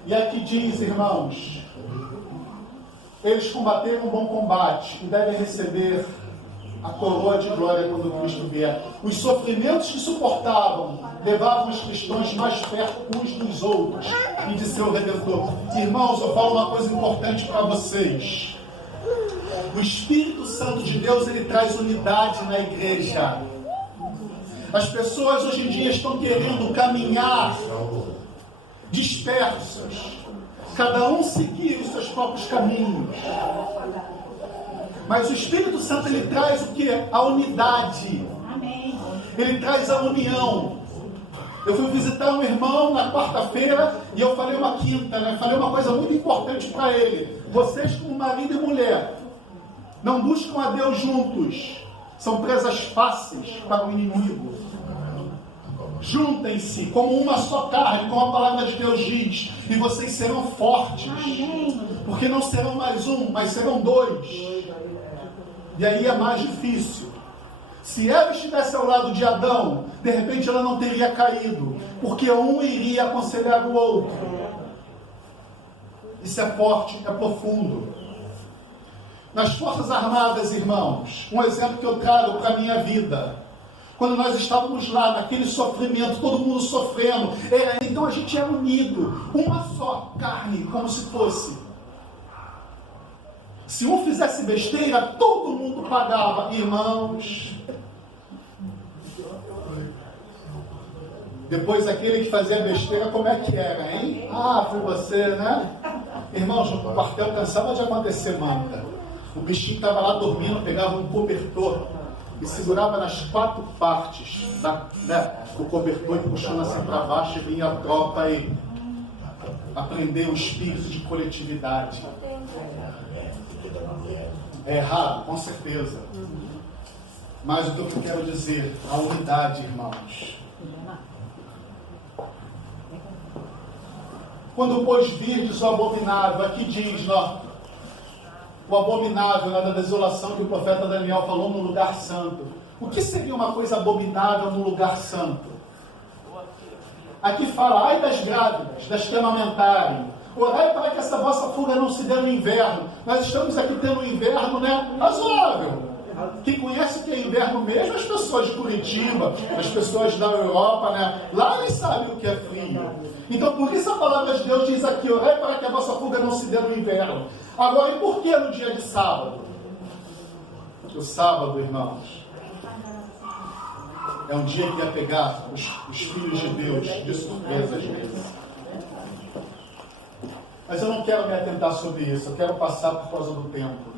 E aqui diz, irmãos, eles combateram um bom combate e devem receber a coroa de glória quando Cristo vier. Os sofrimentos que suportavam levavam os cristãos mais perto uns dos outros e de seu Redentor. Irmãos, eu falo uma coisa importante para vocês. O Espírito Santo de Deus, ele traz unidade na igreja. As pessoas hoje em dia estão querendo caminhar dispersos, cada um seguir os seus próprios caminhos. Mas o Espírito Santo, ele traz o que? A unidade. Amém. Ele traz a união. Eu fui visitar um irmão na quarta-feira e eu falei uma quinta, né? Falei uma coisa muito importante para ele. Vocês, como marido e mulher, não buscam a Deus juntos. São presas fáceis para o inimigo. Juntem-se como uma só carne, como a palavra de Deus diz, e vocês serão fortes. Porque não serão mais um, mas serão dois. E aí é mais difícil. Se Eva estivesse ao lado de Adão, de repente ela não teria caído, porque um iria aconselhar o outro. Isso é forte, é profundo. Nas Forças Armadas, irmãos, um exemplo que eu trago para a minha vida. Quando nós estávamos lá, naquele sofrimento, todo mundo sofrendo, então a gente era unido, uma só carne, como se fosse. Se um fizesse besteira, todo mundo pagava. Irmãos, depois aquele que fazia besteira, como é que era, hein? Ah, foi você, né? Irmãos, o quartel cansava de acontecer manta. O bichinho estava lá dormindo, pegava um cobertor e segurava nas quatro partes do cobertor e puxando assim para baixo, e vinha a tropa e aprender o espírito de coletividade. É errado, com certeza. Mas o que eu quero dizer, a unidade, irmãos. Quando pois virdes o abominável, aqui diz, o abominável, da desolação que o profeta Daniel falou no lugar santo. O que seria uma coisa abominável no lugar santo? Aqui fala, ai das grávidas, das que amamentarem. Orai para que essa vossa fuga não se dê no inverno. Nós estamos aqui tendo um inverno, razoável. Quem conhece o que é inverno mesmo, as pessoas de Curitiba, as pessoas da Europa, lá eles sabem o que é frio. Então, por isso a palavra de Deus diz aqui, orai para que a vossa fuga não se dê no inverno. Agora, e por que no dia de sábado? O sábado, irmãos, é um dia que ia pegar os filhos de Deus de surpresa às vezes. Mas eu não quero me atentar sobre isso, eu quero passar por causa do tempo.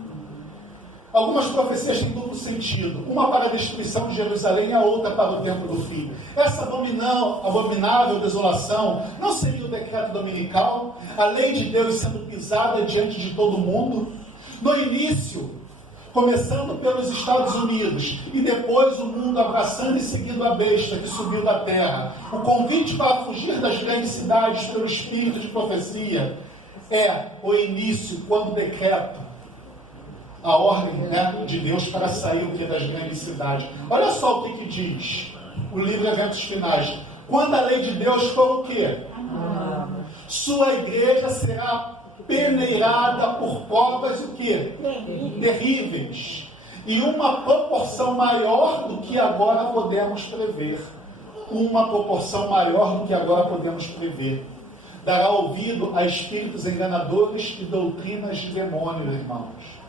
Algumas profecias têm duplo sentido. Uma para a destruição de Jerusalém e a outra para o tempo do fim. Essa abominável desolação não seria o decreto dominical? A lei de Deus sendo pisada diante de todo mundo? No início, começando pelos Estados Unidos e depois o mundo abraçando e seguindo a besta que subiu da terra. O convite para fugir das grandes cidades pelo espírito de profecia é o início, quando decreto a ordem, né, de Deus para sair o que das grandes cidades. Olha só o que diz o livro Eventos Finais. Quando a lei de Deus for o quê? Sua igreja será peneirada por provas o quê? Terríveis. E uma proporção maior do que agora podemos prever. Uma proporção maior do que agora podemos prever. Dará ouvido a espíritos enganadores e doutrinas de demônios, irmãos.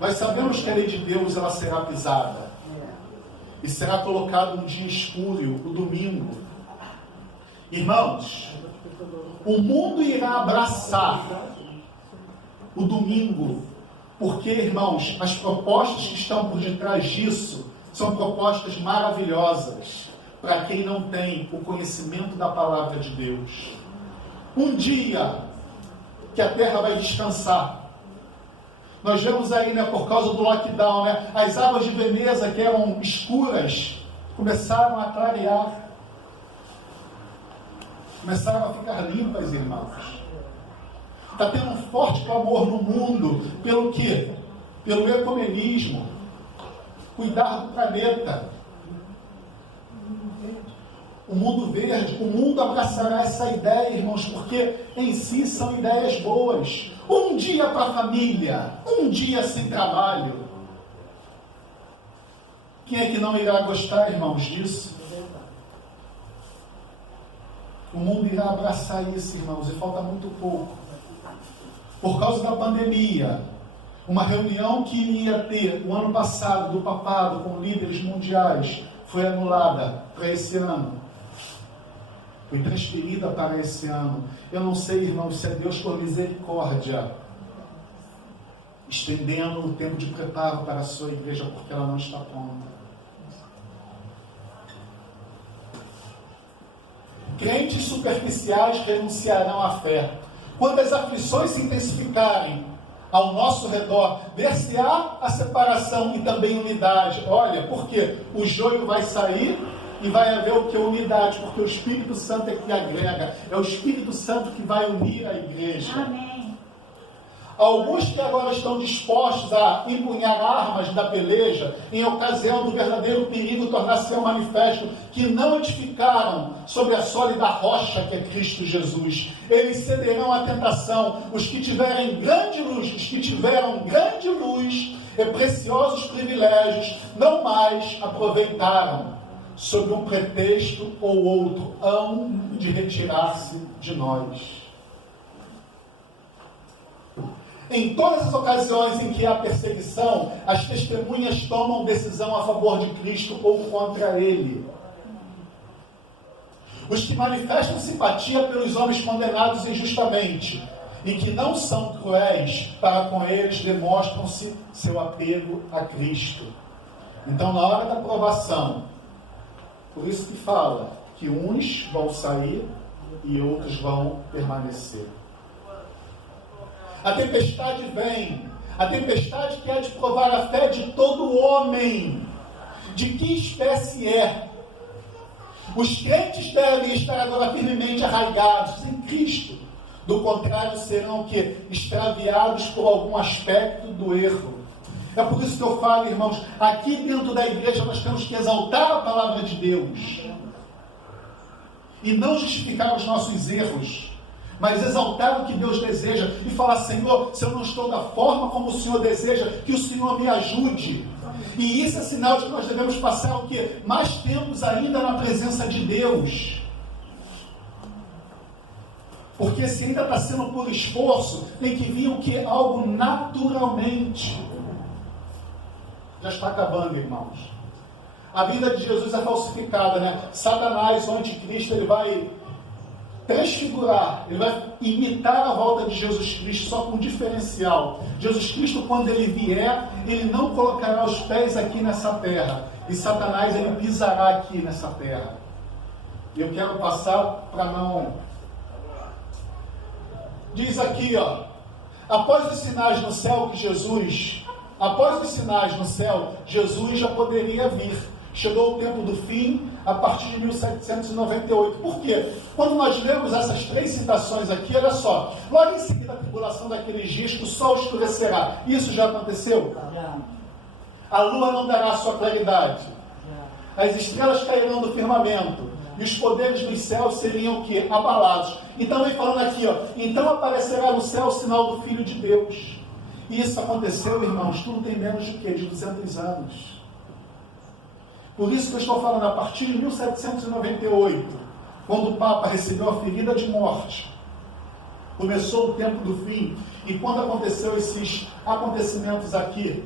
Nós sabemos que a lei de Deus ela será pisada. E será colocado no dia escuro, o domingo. Irmãos, o mundo irá abraçar o domingo, porque, irmãos, as propostas que estão por detrás disso são propostas maravilhosas para quem não tem o conhecimento da palavra de Deus. Um dia que a terra vai descansar. Nós vemos aí, né, por causa do lockdown, né, as águas de Veneza que eram escuras começaram a clarear. Começaram a ficar limpas, irmãos. Está tendo um forte clamor no mundo pelo quê? Pelo ecumenismo. Cuidar do planeta. O mundo verde, o mundo abraçará essa ideia, irmãos, porque em si são ideias boas. Um dia para a família, um dia sem trabalho. Quem é que não irá gostar, irmãos, disso? O mundo irá abraçar isso, irmãos, e falta muito pouco. Por causa da pandemia, uma reunião que ia ter o ano passado do papado com líderes mundiais foi anulada para esse ano. Foi transferida para esse ano. Eu não sei, irmãos, se é Deus por misericórdia estendendo o tempo de preparo para a sua igreja, porque ela não está pronta. Crentes superficiais renunciarão à fé. Quando as aflições se intensificarem ao nosso redor, ver-se-á a separação e também unidade. Olha, porque o joio vai sair e vai haver o que? Unidade, porque o Espírito Santo é que agrega. É o Espírito Santo que vai unir a igreja. Amém. Alguns que agora estão dispostos a empunhar armas da peleja em ocasião do verdadeiro perigo tornar-se manifesto, que não edificaram sobre a sólida rocha que é Cristo Jesus. Eles cederão à tentação. Os que tiverem grande luz, os que tiveram grande luz e preciosos privilégios, não mais aproveitaram, sob um pretexto ou outro, hão de retirar-se de nós. Em todas as ocasiões em que há perseguição, as testemunhas tomam decisão a favor de Cristo ou contra Ele. Os que manifestam simpatia pelos homens condenados injustamente e que não são cruéis para com eles, demonstram-se seu apego a Cristo. Então, na hora da provação, por isso que fala que uns vão sair e outros vão permanecer. A tempestade vem, a tempestade que há de provar a fé de todo homem. De que espécie é? Os crentes devem estar agora firmemente arraigados em Cristo. Do contrário, serão o quê? Extraviados por algum aspecto do erro. É por isso que eu falo, irmãos, aqui dentro da igreja nós temos que exaltar a palavra de Deus. E não justificar os nossos erros, mas exaltar o que Deus deseja e falar: Senhor, se eu não estou da forma como o Senhor deseja, que o Senhor me ajude. E isso é sinal de que nós devemos passar o quê? Mais tempos ainda na presença de Deus. Porque se ainda está sendo por esforço, tem que vir o quê? Algo naturalmente. Já está acabando, irmãos. A vida de Jesus é falsificada, né? Satanás, o anticristo, ele vai transfigurar, ele vai imitar a volta de Jesus Cristo, só com um diferencial. Jesus Cristo, quando ele vier, ele não colocará os pés aqui nessa terra, e Satanás, ele pisará aqui nessa terra. E eu quero passar para não... Diz aqui, ó, após os sinais no céu que Jesus Após os sinais no céu, Jesus já poderia vir. Chegou o tempo do fim a partir de 1798. Por quê? Quando nós lemos essas 3 citações aqui, olha só. Logo em seguida, a tribulação daqueles dias que o sol escurecerá. Isso já aconteceu? A lua não dará sua claridade. As estrelas cairão do firmamento. E os poderes dos céus seriam o quê? Abalados. Então vem falando aqui, ó. Então aparecerá no céu o sinal do Filho de Deus. E isso aconteceu, irmãos, tudo tem menos de quê? De 200 anos. Por isso que eu estou falando, a partir de 1798, quando o Papa recebeu a ferida de morte, começou o tempo do fim, e quando aconteceu esses acontecimentos aqui,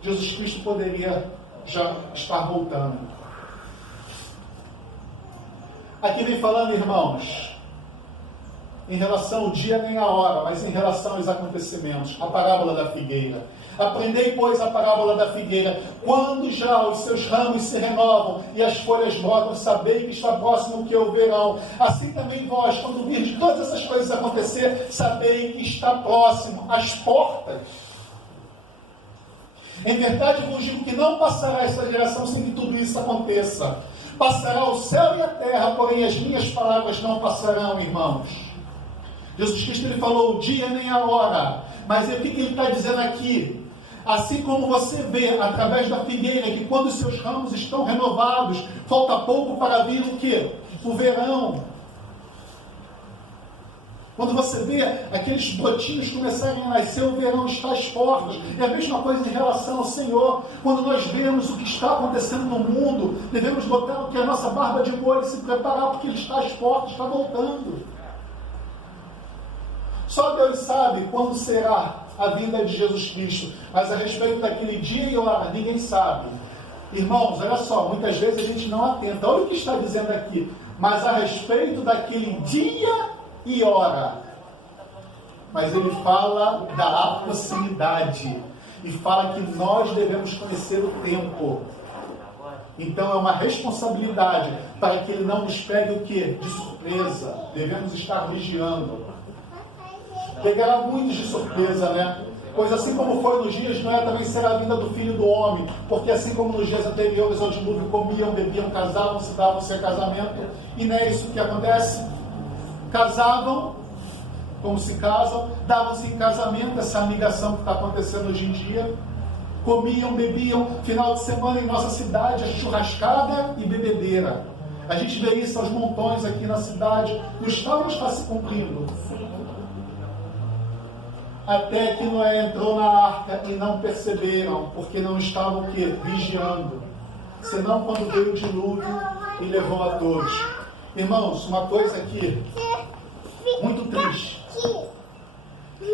Jesus Cristo poderia já estar voltando. Aqui vem falando, irmãos, em relação ao dia nem a hora, mas em relação aos acontecimentos, a parábola da figueira. Aprendei, pois, a parábola da figueira. Quando já os seus ramos se renovam e as folhas brotam, sabei que está próximo que o verão. Assim também vós, quando virdes todas essas coisas acontecer, sabei que está próximo, às portas. Em verdade vos digo que não passará essa geração sem que tudo isso aconteça. Passará o céu e a terra, porém as minhas palavras não passarão, irmãos. Jesus Cristo, ele falou o dia nem a hora. Mas o que ele está dizendo aqui? Assim como você vê através da figueira que quando os seus ramos estão renovados, falta pouco para vir o quê? O verão. Quando você vê aqueles brotinhos começarem a nascer, o verão está às portas. É a mesma coisa em relação ao Senhor. Quando nós vemos o que está acontecendo no mundo, devemos botar o que a nossa barba de molho e se preparar, porque Ele está às portas, está voltando. Só Deus sabe quando será a vinda de Jesus Cristo. Mas a respeito daquele dia e hora, ninguém sabe. Irmãos, olha só, muitas vezes a gente não atenta. Olha o que está dizendo aqui. Mas a respeito daquele dia e hora. Mas ele fala da proximidade. E fala que nós devemos conhecer o tempo. Então é uma responsabilidade para que ele não nos pegue o quê? De surpresa. Devemos estar vigiando. Pegará muitos de surpresa, né? Pois assim como foi nos dias de Noé, também será a vinda do Filho do Homem. Porque assim como nos dias anteriores ao dilúvio, comiam, bebiam, casavam-se, davam-se a casamento. E não é isso que acontece? Casavam, como se casam, davam-se em casamento, essa amigação que está acontecendo hoje em dia. Comiam, bebiam, final de semana em nossa cidade, a churrascada e bebedeira. A gente vê isso aos montões aqui na cidade. O Estado está se cumprindo. Até que Noé entrou na arca e não perceberam, porque não estavam o quê? Vigiando. Senão quando veio o dilúvio e levou a todos. Irmãos, uma coisa aqui muito triste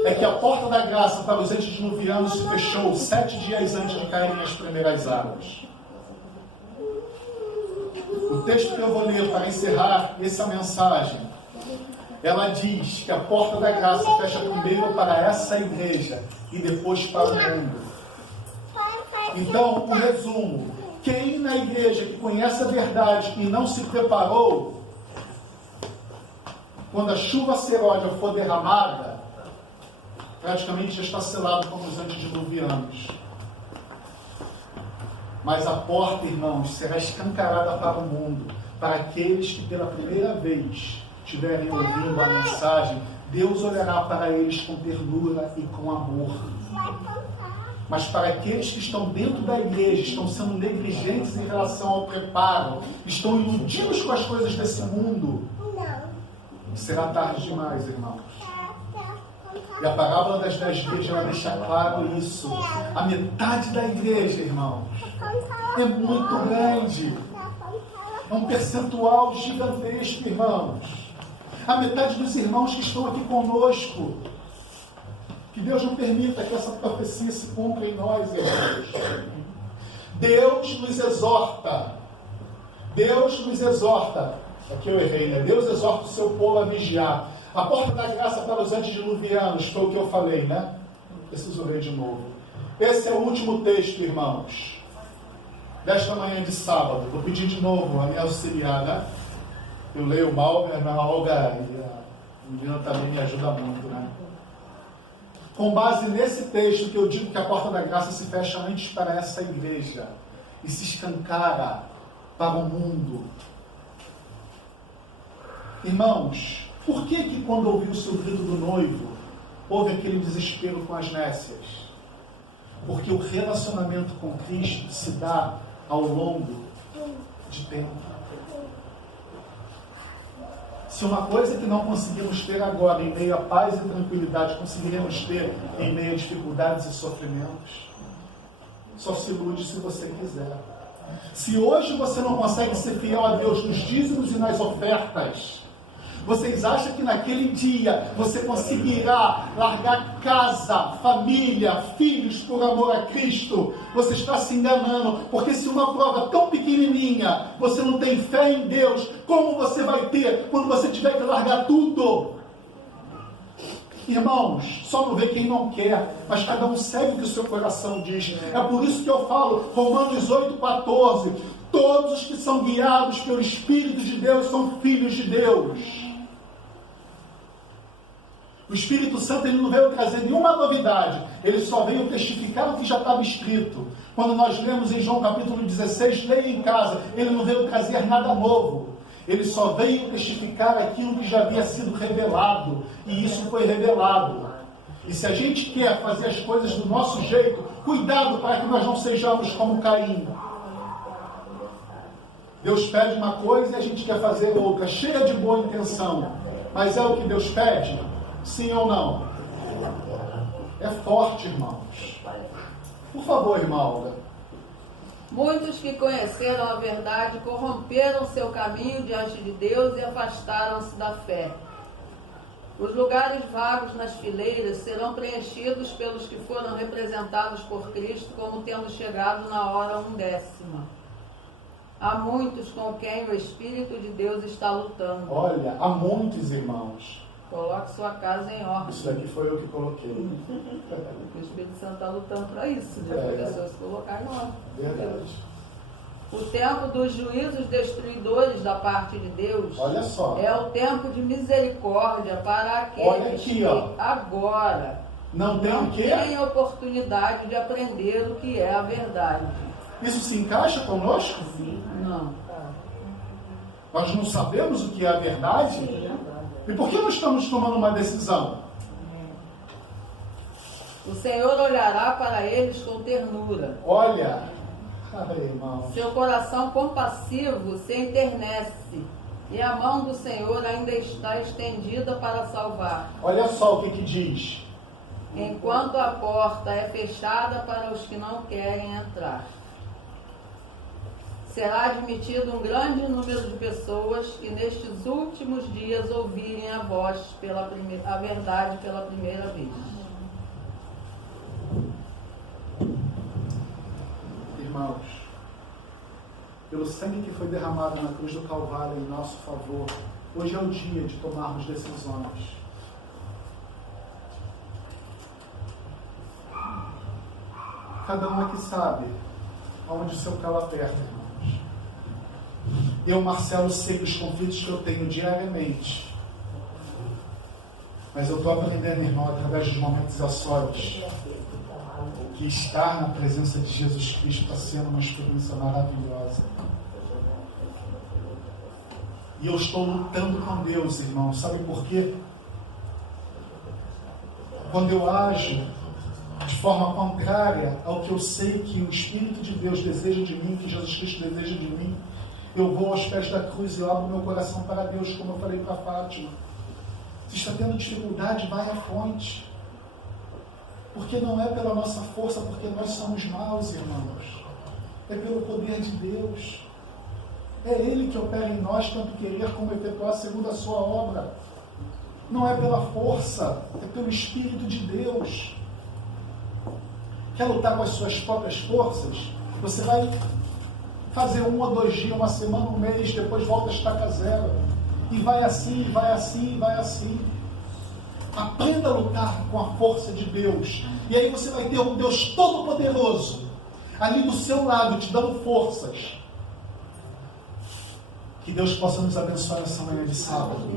é que a porta da graça para os antediluvianos se fechou 7 dias antes de caírem as primeiras águas. O texto que eu vou ler para encerrar essa mensagem, ela diz que a porta da graça fecha primeiro para essa igreja e depois para o mundo. Então, o resumo: quem na igreja que conhece a verdade e não se preparou, quando a chuva serôdia for derramada, praticamente já está selado como os antediluvianos. Mas a porta, irmãos, será escancarada para o mundo, para aqueles que pela primeira vez estiverem ouvindo a mensagem. Deus olhará para eles com ternura e com amor. Mas para aqueles que estão dentro da igreja, estão sendo negligentes em relação ao preparo, estão iludidos com as coisas desse mundo, será tarde demais, irmãos. E a parábola das 10 virgens vai deixar claro isso. A metade da igreja, irmãos, é muito grande. É um percentual gigantesco, irmãos. A metade dos irmãos que estão aqui conosco. Que Deus não permita que essa profecia se cumpra em nós, irmãos. Deus nos exorta. Deus nos exorta. Aqui eu errei, né? Deus exorta o seu povo a vigiar. A porta da graça para os antediluvianos, foi o que eu falei, né? Preciso ler de novo. Esse é o último texto, irmãos, desta manhã de sábado. Vou pedir de novo a minha auxiliar, né? Eu leio mal, minha Olga e a menina também me ajuda muito, né? com base nesse texto que eu digo que a porta da graça se fecha antes para essa igreja e se escancara para o mundo. Irmãos, por que quando ouviu-se o grito do noivo, houve aquele desespero com as nécias? Porque o relacionamento com Cristo se dá ao longo de tempo. Se uma coisa que não conseguimos ter agora, em meio a paz e tranquilidade, conseguiremos ter em meio a dificuldades e sofrimentos, só se ilude se você quiser. Se hoje você não consegue ser fiel a Deus nos dízimos e nas ofertas, vocês acham que naquele dia você conseguirá largar casa, família, filhos por amor a Cristo? Você está se enganando, porque se uma prova tão pequenininha você não tem fé em Deus, como você vai ter quando você tiver que largar tudo? Irmãos, só não vê quem não quer, mas cada um segue o que o seu coração diz. É por isso que eu falo, Romanos 8,14, todos os que são guiados pelo Espírito de Deus são filhos de Deus. O Espírito Santo ele não veio trazer nenhuma novidade, ele só veio testificar o que já estava escrito. Quando nós lemos em João capítulo 16, leia em casa, ele não veio trazer nada novo, ele só veio testificar aquilo que já havia sido revelado, e isso foi revelado. E se a gente quer fazer as coisas do nosso jeito, cuidado para que nós não sejamos como Caim. Deus pede uma coisa e a gente quer fazer outra, cheia de boa intenção, mas é o que Deus pede? Sim ou não? É forte, irmãos. Por favor, irmã Olga. Muitos que conheceram a verdade corromperam seu caminho diante de Deus e afastaram-se da fé. Os lugares vagos nas fileiras serão preenchidos pelos que foram representados por Cristo como tendo chegado na hora 1/10. Há muitos com quem o Espírito de Deus está lutando. Olha, há muitos irmãos. Coloque sua casa em ordem. Isso daqui foi eu que coloquei. O Espírito Santo está lutando para isso, de as pessoas se colocarem em ordem. Verdade. O tempo dos juízos destruidores da parte de Deus, olha só, é o tempo de misericórdia para aqueles aqui, que ó, agora não têm oportunidade de aprender o que é a verdade. Isso se encaixa conosco? Sim. Não. Nós não sabemos o que é a verdade? E por que não estamos tomando uma decisão? O Senhor olhará para eles com ternura. Olha, irmão. Seu coração compassivo se enternece, e a mão do Senhor ainda está estendida para salvar. Olha só o que diz. Enquanto a porta é fechada para os que não querem entrar. Será admitido um grande número de pessoas que nestes últimos dias ouvirem a voz, a verdade pela primeira vez. Irmãos, pelo sangue que foi derramado na cruz do Calvário em nosso favor, hoje é o dia de tomarmos decisões. Cada um aqui sabe aonde o seu calo aperta, irmãos. Eu, Marcelo, sei os conflitos que eu tenho diariamente. Mas eu estou aprendendo, irmão, através dos momentos a sós, que estar na presença de Jesus Cristo está sendo uma experiência maravilhosa. E eu estou lutando com Deus, irmão. Sabe por quê? Quando eu ajo de forma contrária ao que eu sei que o Espírito de Deus deseja de mim, que Jesus Cristo deseja de mim, eu vou aos pés da cruz e eu abro meu coração para Deus, como eu falei para a Fátima. Se está tendo dificuldade, vai à fonte. Porque não é pela nossa força, porque nós somos maus, irmãos. É pelo poder de Deus. É Ele que opera em nós, tanto querer como efetuar segundo a sua obra. Não é pela força, é pelo Espírito de Deus. Quer lutar com as suas próprias forças? Você vai fazer 1 ou 2 dias, uma semana, um mês, depois volta a estaca zero. E vai assim, vai assim, vai assim. Aprenda a lutar com a força de Deus. E aí você vai ter um Deus todo-poderoso ali do seu lado, te dando forças. Que Deus possa nos abençoar nessa manhã de sábado.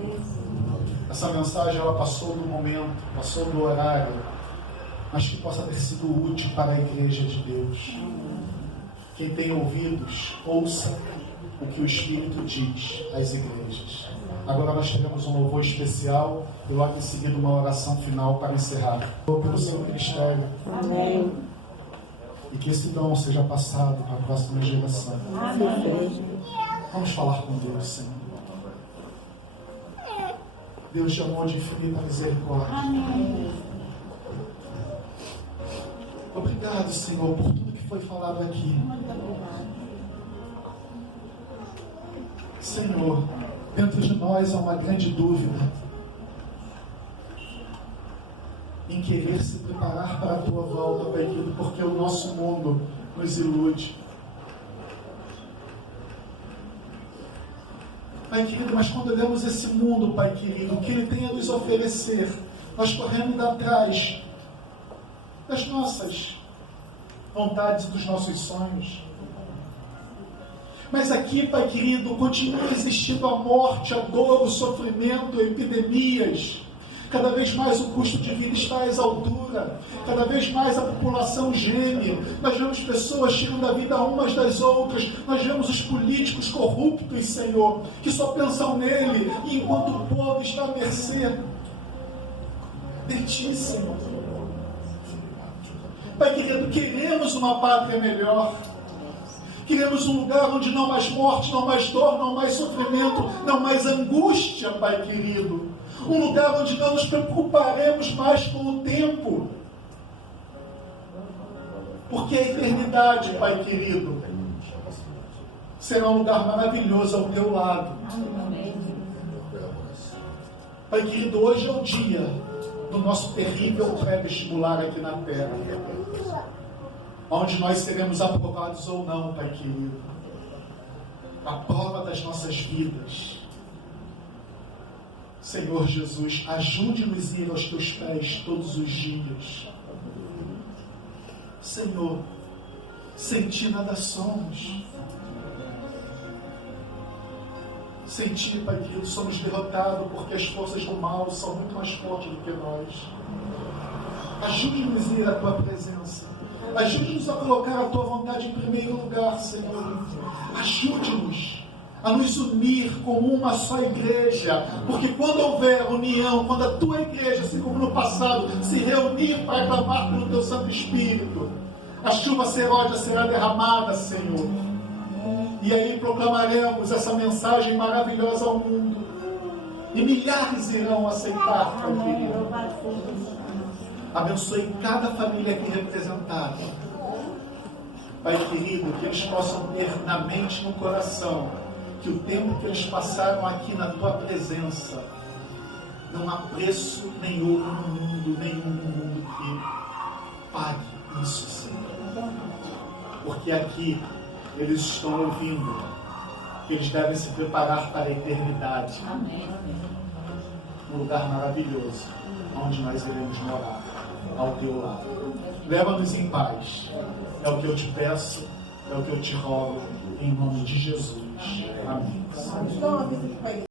Essa mensagem, ela passou do momento, passou do horário. mas que possa ter sido útil para a igreja de Deus. Quem tem ouvidos, ouça o que o Espírito diz às igrejas. Agora nós teremos um louvor especial e logo em seguida uma oração final para encerrar. Pelo seu ministério. Amém. E que esse dom seja passado para a próxima geração. Amém. Vamos falar com Deus, Senhor. Deus de amor, de infinita misericórdia. Amém. Obrigado, Senhor, por tudo que foi falado aqui. Muito obrigada. Senhor, dentro de nós há uma grande dúvida em querer se preparar para a Tua volta, Pai querido, porque o nosso mundo nos ilude. Pai querido, mas quando olhamos esse mundo, Pai querido, o que Ele tem a nos oferecer, nós corremos atrás das nossas vontades e dos nossos sonhos. Mas aqui, Pai querido, continua existindo a morte, a dor, o sofrimento, epidemias. Cada vez mais o custo de vida está às alturas. Cada vez mais a população geme. Nós vemos pessoas tirando a vida umas das outras. Nós vemos os políticos corruptos, Senhor, que só pensam nele, enquanto o povo está à mercê de Ti, Senhor. Pai querido, queremos uma pátria melhor. Queremos um lugar onde não mais morte, não mais dor, não mais sofrimento, não mais angústia, Pai querido. Um lugar onde não nos preocuparemos mais com o tempo. Porque a eternidade, Pai querido, será um lugar maravilhoso ao Teu lado. Pai querido, hoje é o dia do nosso terrível pré-vestibular aqui na Terra, onde nós seremos aprovados ou não, Pai querido. A prova das nossas vidas. Senhor Jesus, ajude-nos a ir aos Teus pés todos os dias. Senhor, sem Ti nada somos. Sem Ti, Pai querido, somos derrotados porque as forças do mal são muito mais fortes do que nós. Ajude-nos a ir à Tua presença. Ajude-nos a colocar a Tua vontade em primeiro lugar, Senhor. Ajude-nos a nos unir como uma só igreja, porque quando houver união, quando a Tua igreja, assim como no passado, se reunir para clamar pelo Teu Santo Espírito, a chuva seródia será derramada, Senhor. E aí proclamaremos essa mensagem maravilhosa ao mundo. E milhares irão aceitar, Pai querido. Abençoe cada família aqui representada. Pai querido, que eles possam ter na mente e no coração que o tempo que eles passaram aqui na Tua presença não há preço nenhum no mundo que pague isso, Senhor. Porque aqui eles estão ouvindo que eles devem se preparar para a eternidade. Um lugar maravilhoso, onde nós iremos morar ao Teu lado. Leva-nos em paz. É o que eu te peço, é o que eu te rogo, em nome de Jesus. Amém.